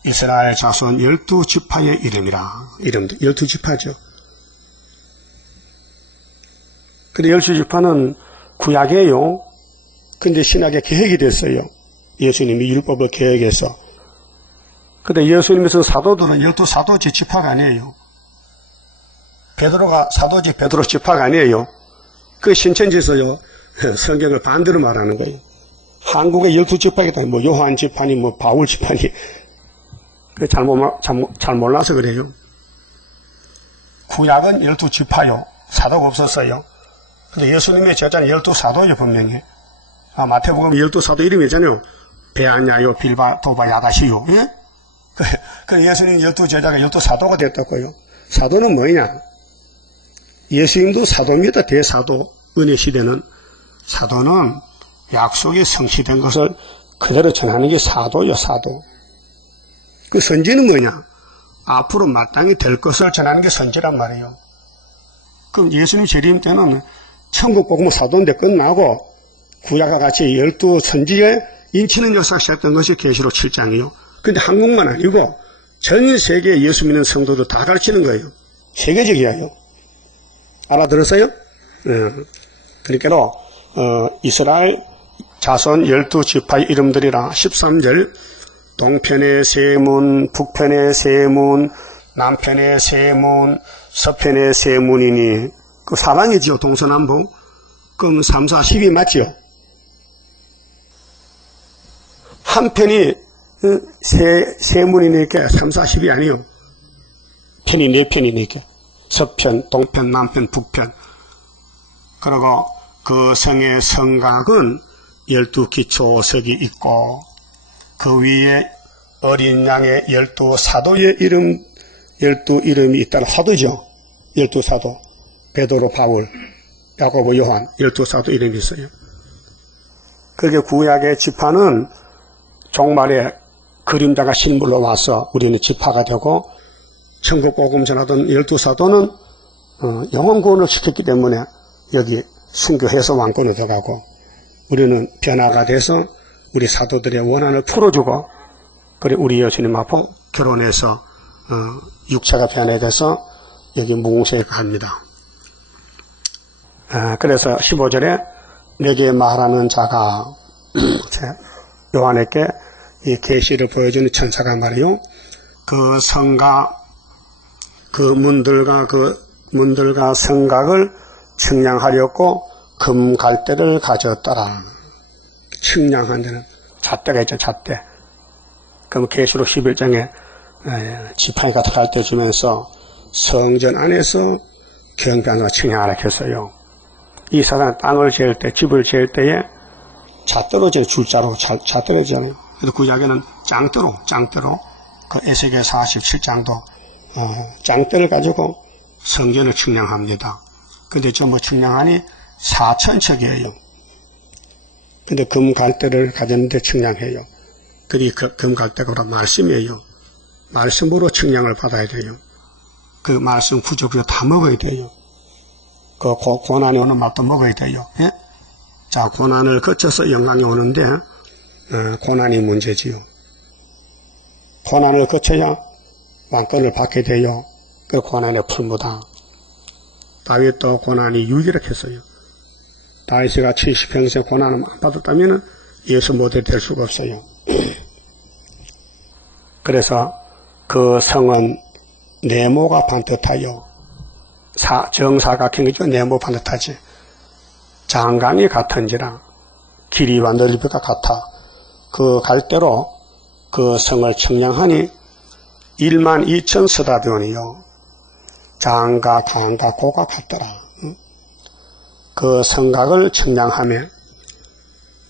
이스라엘 자손 12지파의 이름이라. 이름도 12지파죠. 근데 12지파는 구약이에요. 근데 신약에 개혁이 됐어요. 예수님이 율법을 개혁해서. 근데 예수님에서 사도들은 12사도지 지파가 아니에요. 베드로가 사도지 베드로 지파가 아니에요. 그 신천지에서요, 성경을 반대로 말하는 거예요. 한국에 12지파겠다. 뭐 요한 지파니, 뭐 바울 지파니. 잘 몰라서 그래요. 구약은 12지파요. 사도가 없었어요. 근데 예수님의 제자는 12사도예요, 분명히. 마태복음 12사도 이름이잖아요. 베아냐요 빌바 도바 야다시요. 예? 그 예수님 12제자가 12사도가 됐다고요. 사도는 뭐냐? 예수님도 사도입니다. 대사도. 은혜 시대는. 사도는 약속이 성취된 것을 그대로 전하는 게 사도요, 사도. 그 선지는 뭐냐? 앞으로 마땅히 될 것을 전하는 게 선지란 말이에요. 그럼 예수님 재림 때는 천국 복음은 사도인데 끝나고 구약과 같이 12선지에 인치는 역사가 시작된 것이 계시록 7장이요. 근데 한국만 아니고 전 세계 예수 믿는 성도들 다 가르치는 거예요. 세계적이에요. 알아들었어요? 그러니까 이스라엘 자손 12지파의 이름들이라 13절 동편의 세 문, 북편의 세 문, 남편의 세 문, 서편의 세 문이니 그 사방이지요. 동서남북. 그럼 3, 4, 10이 맞지요? 한 편이 세 문이니까 3, 4, 10이 아니요. 편이 네 편이니까. 서편, 동편, 남편, 북편. 그리고 그 성의 성곽은 12기초석이 있고 그 위에 어린 양의 12사도의 이름, 12이름이 있다는 화두죠. 12사도. 베드로, 바울, 야고보, 요한 12사도 이름이 있어요. 그게 구약의 지파는 종말에 그림자가 실물로 와서 우리는 지파가 되고 천국 복음 전하던 12사도는 영혼 구원을 시켰기 때문에 여기 순교해서 왕권을 들어가고 우리는 변화가 돼서 우리 사도들의 원한을 풀어주고 그래 우리 예수님 앞으로 결혼해서 육체가 변해돼서 여기 무궁세에 갑니다. 그래서 15절에 내게 말하는 자가 요한에게 이 계시를 보여주는 천사가 말이요. 그 성가 그 문들과 성곽을 측량하려고 금갈대를 가졌더라. 측량한 데는 잣대가 있죠, 잣대. 그럼 계시록 11장에 지팡이가 갈대 주면서 성전 안에서 경배하는 측량하라 했어요. 이 사람은 땅을 재을 때, 집을 재을 때에 잣대로 재 줄자로 잣대로 재잖아요. 그래서 구약에는 짱대로 그 에스겔 47장도 짱대를 가지고 성전을 측량합니다. 근데 전부 측량하니 4,000척이에요. 근데 금갈대를 가졌는데 측량해요. 그리 금갈대가 바로 말씀이에요. 말씀으로 측량을 받아야 돼요. 그 말씀 구조구조 다 먹어야 돼요. 그 고난이 오는 말도 먹어야 돼요. 예? 자, 고난을 거쳐서 영광이 오는데 고난이 문제지요. 고난을 거쳐야 왕권을 받게 돼요. 그 고난의 풀무다. 다윗도 고난이 유기력했어요. 다윗이가 70평생 고난을 안 받았다면 예수 모델이 될 수가 없어요. 그래서 그 성은 네모가 반듯하여 정사각형 이죠. 네모 반듯하지. 장강이 같은지라 길이와 넓이가 같아. 그 갈대로 그 성을 측량하니 12,000 스다디온이요. 장과 강과 고가 같더라. 그 성곽을 측량하며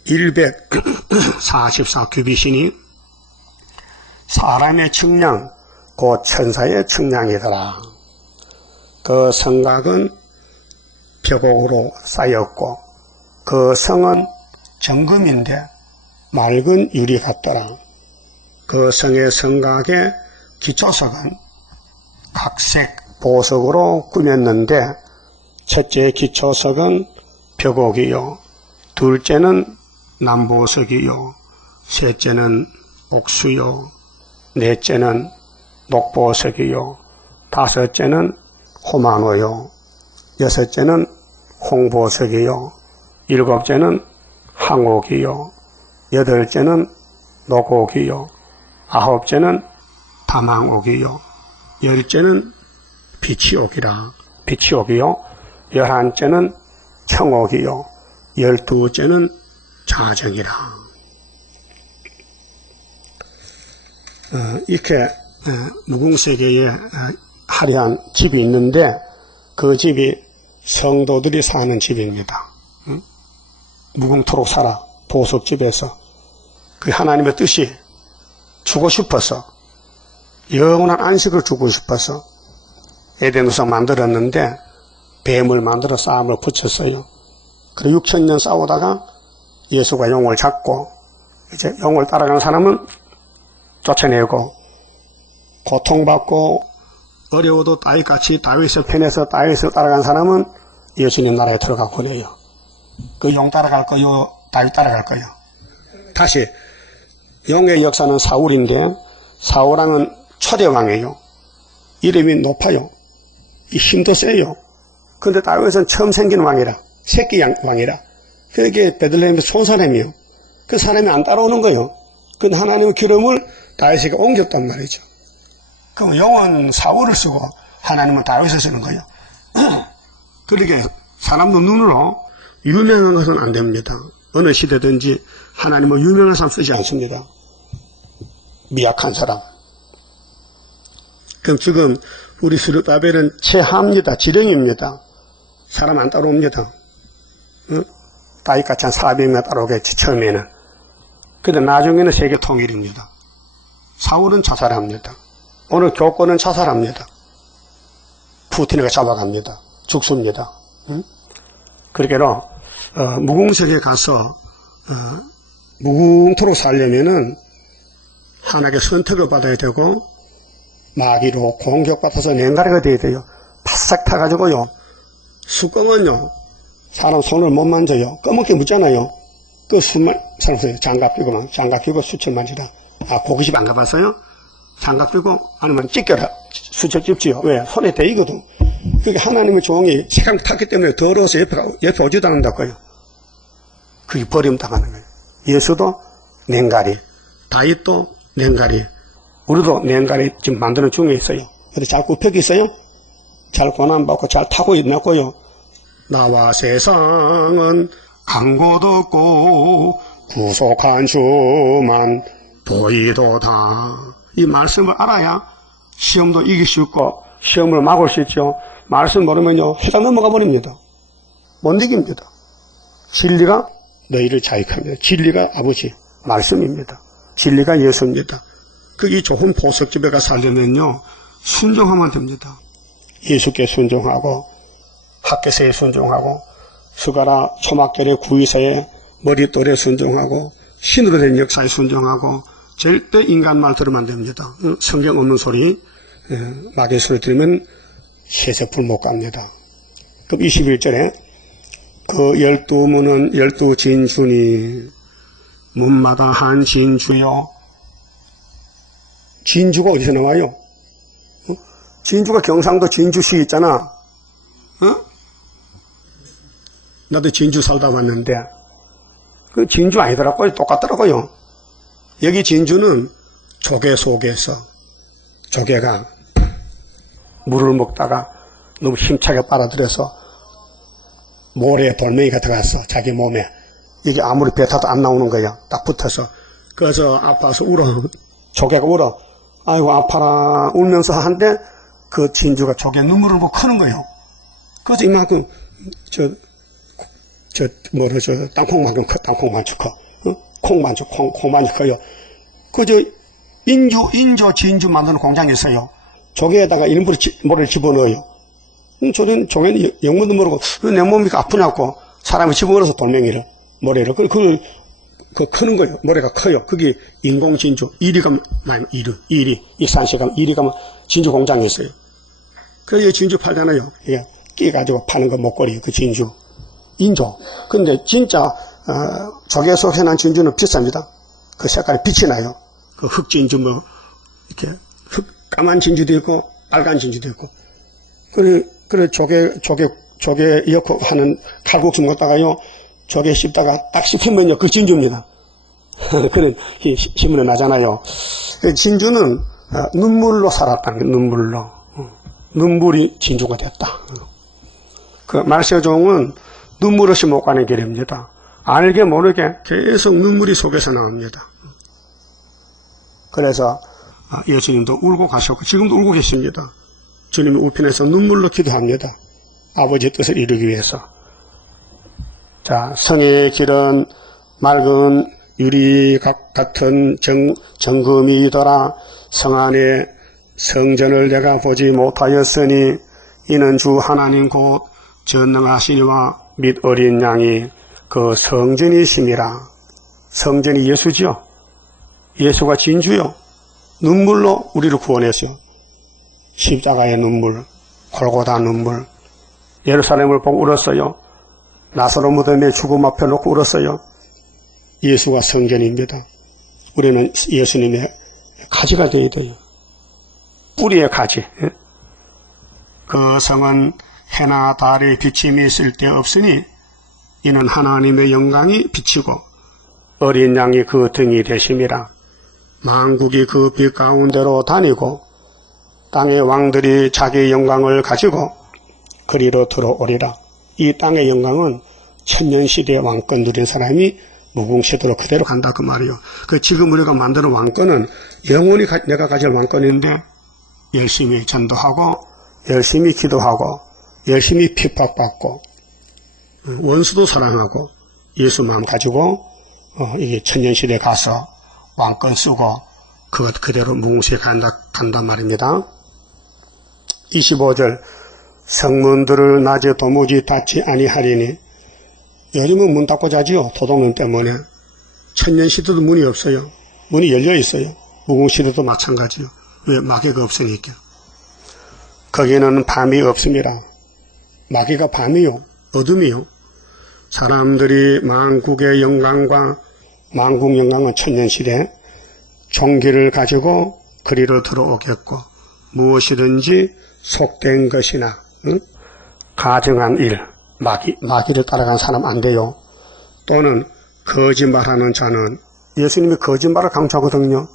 144 규빗이니 사람의 측량, 곧 천사의 측량이더라. 그 성곽은 벽옥으로 쌓였고 그 성은 정금인데 맑은 유리 같더라. 그 성의 성곽의 기초석은 각색 보석으로 꾸몄는데 첫째 기초석은 벽옥이요, 둘째는 남보석이요, 셋째는 옥수요, 넷째는 녹보석이요, 다섯째는 호마노요, 여섯째는 홍보석이요, 일곱째는 항옥이요, 여덟째는 녹옥이요, 아홉째는 다망옥이요, 열째는 비치옥이라. 비치옥이요, 11째는 청옥이요, 12째는 자정이라. 이렇게 무궁세계에 화려한 집이 있는데 그 집이 성도들이 사는 집입니다. 무궁토록 살아, 보석집에서. 그 하나님의 뜻이 주고 싶어서, 영원한 안식을 주고 싶어서 에덴 우상 만들었는데 뱀을 만들어 싸움을 붙였어요. 그리고 6,000년 싸우다가 예수가 용을 잡고 이제 용을 따라가는 사람은 쫓아내고, 고통받고 어려워도 다윗같이 다윗의 편에서 다윗을 따라간 사람은 예수님 나라에 들어가 보내요. 그 용 따라갈 거요, 다윗 따라갈 거요? 다시, 용의 역사는 사울인데 사울왕은 초대왕이에요. 이름이 높아요. 이 힘도 세요. 근데 다윗은 처음 생긴 왕이라, 새끼 왕이라. 그게 베들레헴에서 촌 사람이요. 그 사람이 안 따라오는 거예요. 근데 하나님의 기름을 다윗에게 옮겼단 말이죠. 그럼 용은 사울을 쓰고 하나님은 다윗을 쓰는 거예요. 그렇게 사람도 눈으로 유명한 것은 안 됩니다. 어느 시대든지 하나님은 유명한 사람 쓰지 않습니다. 미약한 사람. 그럼 지금 우리 스룹바벨은 최하입니다. 지령입니다. 사람 안 따라옵니다. 다윗같이 한 400명 따라오겠지, 처음에는. 근데 나중에는 세계 통일입니다. 사울은 자살합니다. 오늘 교권은 자살합니다. 푸틴이가 잡아갑니다. 죽습니다. 그러게로 무궁석에 가서 무궁토록 살려면은 하나님의 선택을 받아야 되고, 마귀로 공격받아서 냉가리가 돼야 돼요. 바싹 타가지고요. 수검은요, 사람 손을 못 만져요. 검게 묻잖아요. 그 수만 사람 써요. 장갑 끼고 수철 만지라. 아, 고깃집 안 가봤어요? 장갑 끼고 아니면 찢겨라. 수철 찝지요. 왜? 손에 대이거든. 그게 하나님의 종이 세상 탔기 때문에 더러워서 옆에 오지도 않는다고요. 그게 버림당하는 거예요. 예수도 냉가리, 다윗도 냉가리, 우리도 냉가리 지금 만드는 중에 있어요. 근데 잘 굽혀져 있어요? 잘 고난받고 잘 타고 있나고요. 나와 세상은 강고도 없고 구속한 주만 보이도다. 이 말씀을 알아야 시험도 이길 수 있고 시험을 막을 수 있죠. 말씀 모르면요, 해가 넘어가 버립니다. 못 이깁니다. 진리가 너희를 자익합니다. 진리가 아버지 말씀입니다. 진리가 예수입니다. 이 좋은 보석집에 가 살려면요, 순종하면 됩니다. 예수께 순종하고, 학개서에 순종하고, 수가라 초막절의 구의사에 머릿돌에 순종하고, 신으로 된 역사에 순종하고, 절대 인간 말 들으면 안 됩니다. 성경 없는 소리, 마귀 소리 들으면 세세풀 못 갑니다. 그럼 21절에 그 12문은 12진주니 문마다 한 진주요. 진주가 어디서 나와요? 진주가 경상도 진주시 있잖아. 나도 진주 살다 왔는데 그 진주 아니더라고요. 똑같더라고요. 여기 진주는 조개 속에서 조개가 물을 먹다가 너무 힘차게 빨아들여서 모래에 돌멩이가 들어갔어. 자기 몸에. 이게 아무리 뱉어도 안 나오는 거야. 딱 붙어서. 그래서 아파서 울어. 조개가 울어. 아이고 아파라 울면서 한데 그 진주가 조개 눈물을 보고 크는 거예요. 그래서 이만큼 땅콩만큼 커. 땅콩만큼 커. 콩만큼 커요. 인조 진주 만드는 공장이 있어요. 조개에다가 일부러 모래를 집어넣어요. 조개는 영문도 모르고 내 몸이 아프냐고 사람이 집어넣어서 돌멩이를 모래를 그 크는 거예요. 모래가 커요. 그게 인공 진주. 이리 가면 익산시 가면 이리 가면 진주 공장이 있어요. 그래서 진주 팔잖아요. 이게 끼가지고 파는 거 목걸이 그 진주 인조. 근데 진짜 조개 속에 난 진주는 비쌉니다. 그 색깔이 빛이 나요. 그 흑진주 이렇게 까만 진주도 있고 빨간 진주도 있고. 그래 조개 엮어 하는 칼국수 먹다가요, 조개 씹다가 딱 씹히면요, 그 진주입니다. 그런 신문에 나잖아요. 진주는 눈물로 살았다는 거예요. 눈물로. 눈물이 진주가 됐다. 그 말세종은 눈물 없이 못 가는 길입니다. 알게 모르게 계속 눈물이 속에서 나옵니다. 그래서 예수님도 울고 가셨고 지금도 울고 계십니다. 주님은 우편에서 눈물로 기도합니다. 아버지의 뜻을 이루기 위해서. 자, 성의 길은 맑은 유리각 같은 정금이더라. 성 안에 성전을 내가 보지 못하였으니 이는 주 하나님 곧 전능하시니와 및 어린 양이 그 성전이심이라. 성전이 예수지요. 예수가 진주요. 눈물로 우리를 구원했어요. 십자가의 눈물, 골고다 눈물. 예루살렘을 보고 울었어요. 나사로 무덤에 죽음 앞에 놓고 울었어요. 예수가 성전입니다. 우리는 예수님의 가지가 되어야 돼요. 뿌리의 가지. 그 성은 해나 달의 비침이 쓸데없으니 이는 하나님의 영광이 비치고 어린 양이 그 등이 되심이라. 만국이 그 빛 가운데로 다니고 땅의 왕들이 자기의 영광을 가지고 그리로 들어오리라. 이 땅의 영광은 천년시대의 왕권 누린 사람이 무궁시대로 그대로 간다 그 말이요. 지금 우리가 만드는 왕권은 영원히 내가 가질 왕권인데 열심히 전도하고 열심히 기도하고 열심히 핍박받고 원수도 사랑하고 예수 마음 가지고 이게 천년시대에 가서 왕권 쓰고 그것 그대로 무궁시에 간단 말입니다. 25절 성문들을 낮에 도무지 닫지 아니하리니 요즘은 문 닫고 자지요. 도둑놈 때문에. 천년시대도 문이 없어요. 문이 열려 있어요. 무궁시대도 마찬가지요. 왜? 마귀가 없으니까. 거기는 밤이 없습니다. 마귀가 밤이요. 어둠이요. 사람들이 만국의 영광과 만국 영광은 천년시대 종기를 가지고 그리로 들어오겠고 무엇이든지 속된 것이나 가증한 일, 마귀를 따라간 사람 안 돼요. 또는 거짓말하는 자는 예수님이 거짓말을 강조하거든요.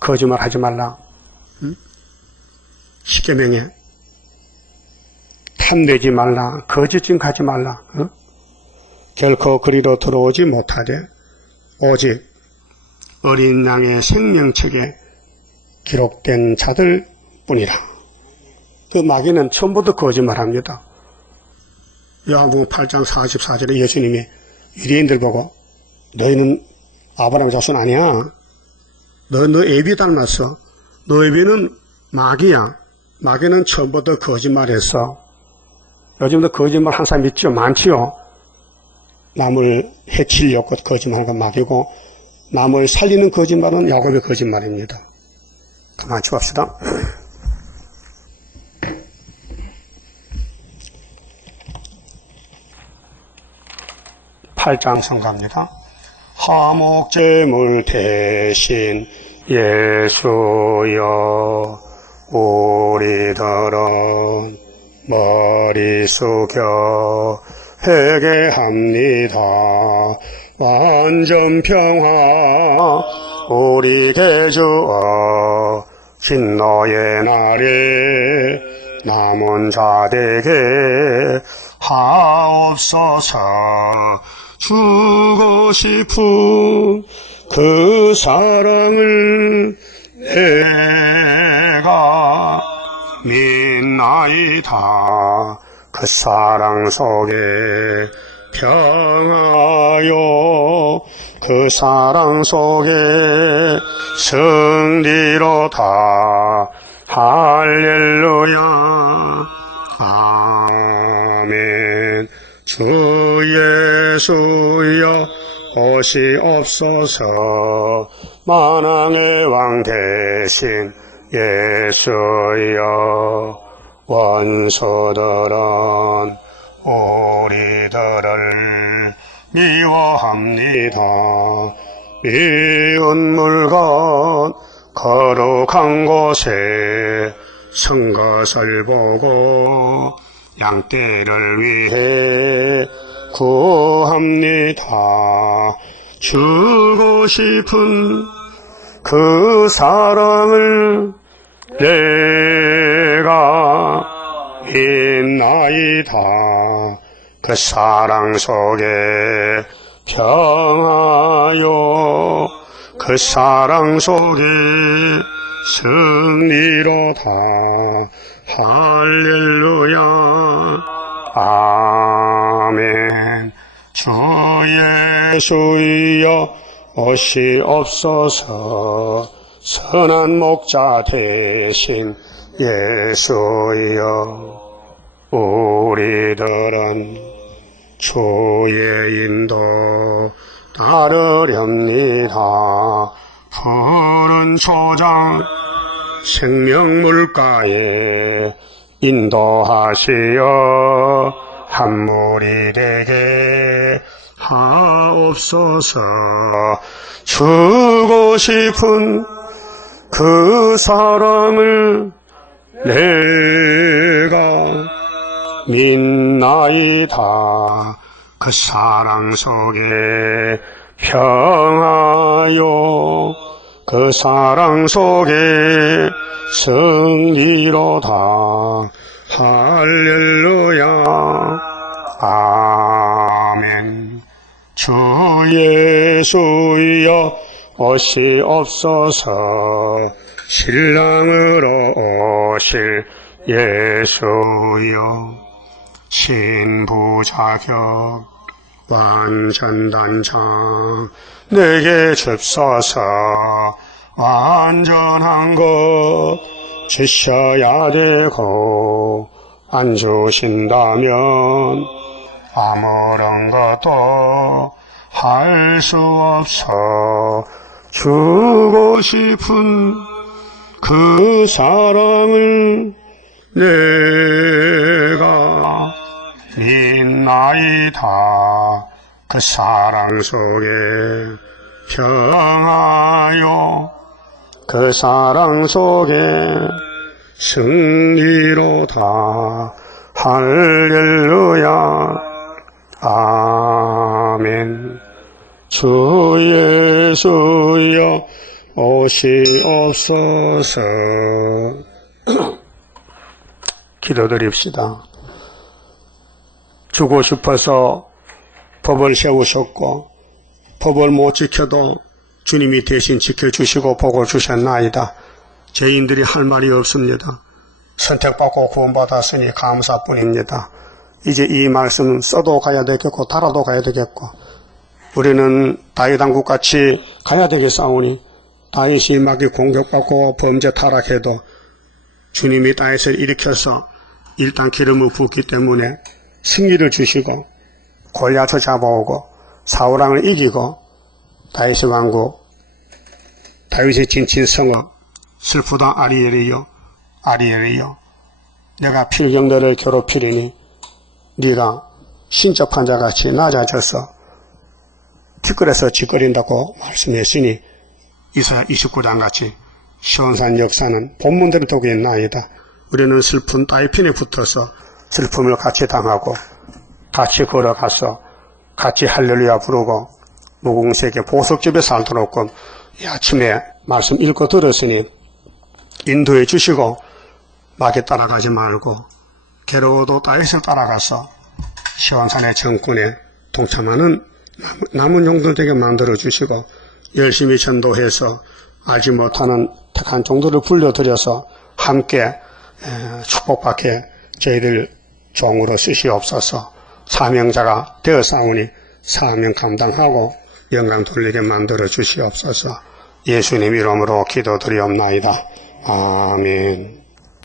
거짓말 하지 말라. 십계명에 탐내지 말라. 거짓 증거하지 말라. 결코 그리로 들어오지 못하되 오직 어린 양의 생명책에 기록된 자들 뿐이라. 그 마귀는 처음부터 거짓말합니다. 요한복음 8장 44절에 예수님이 유대인들 보고 너희는 아브라함의 자손 아니야. 너 애비 닮았어. 너 애비는 마귀야. 마귀는 처음부터 거짓말했어. 요즘도 거짓말 한 사람 있죠? 많지요. 남을 해치려고 거짓말하는 건 마귀고 남을 살리는 거짓말은 야곱의 거짓말입니다. 그만 치웁시다. 8장 성가입니다. 화목제물 대신 예수여 우리들은 머리 숙여 회개합니다. 완전 평화 우리에게 주어 긴 너의 날에 남은 자에게 하옵소서. 주고 싶은 그 사랑을 내가 믿나이다. 그 사랑 속에 평하여 그 사랑 속에 승리로다. 할렐루야. 아멘. 주 예수여 오시옵소서. 만왕의 왕 대신 예수여 원수들은 우리들을 미워합니다. 미운 물건 거룩한 곳에 선 것을 보고 양떼를 위해 구합니다. 주고 싶은 그 사랑을 내가 믿나이다. 그 사랑 속에 평하여 그 사랑 속에 승리로다. 할렐루야. 아멘. 주 예수여 오시옵소서. 선한 목자 대신 예수여, 우리들은 주의 인도 따르렵니다. 푸른 초장 생명물가에 인도하시어 한 무리 되게 하옵소서. 주고 싶은 그 사람을 내가 믿나이다. 그 사랑 속에 평하여 그 사랑 속에 승리로다. 할렐루야. 아멘. 주 예수여, 오시옵소서. 신랑으로 오실 예수여, 신부자격 완전단장 내게 줍소서. 완전한 것 주셔야 되고, 안 주신다면 아무런 것도 할 수 없어. 주고 싶은 그 사랑을 내가 믿나이다. 그 사랑 속에 평하여 그 사랑 속에 승리로다. 할렐루야. 아멘. 주 예수여, 오시옵소서. 기도드립시다. 주고 싶어서 법을 세우셨고, 법을 못 지켜도 주님이 대신 지켜주시고 복을 주셨나이다. 죄인들이 할 말이 없습니다. 선택받고 구원받았으니 감사뿐입니다. 이제 이 말씀 써도 가야 되겠고 달아도 가야 되겠고, 우리는 다윗 왕국같이 가야 되겠사오니, 다윗이 막이 공격받고 범죄 타락해도 주님이 다윗을 일으켜서 일단 기름을 붓기 때문에 승리를 주시고 골리앗을 잡아오고 사울왕을 이기고 다윗의 왕국, 다윗의 진친성어, 슬프다 아리엘이여, 아리엘이여, 내가 필경들을 괴롭히리니 네가 신접한 자같이 낮아져서 티끌에서 짓거린다고 말씀했으니, 이사야 29장 같이 시온산 역사는 본문대로 되고 있나이다. 우리는 슬픈 다윗편에 붙어서 슬픔을 같이 당하고 같이 걸어가서 같이 할렐루야 부르고 무궁색의 보석집에 살도록끔 이 아침에 말씀 읽고 들었으니 인도해 주시고 막에 따라가지 말고 괴로워도 다윗을 따라가서 시온산의 정권에 동참하는 남은 종들에게 만들어 주시고 열심히 전도해서 알지 못하는 택한 종들을 불러들여서 함께 축복받게 저희들 종으로 쓰시옵소서. 사명자가 되었사오니 사명 감당하고 영광 돌리게 만들어 주시옵소서. 예수님 이름으로 기도드리옵나이다. 아멘.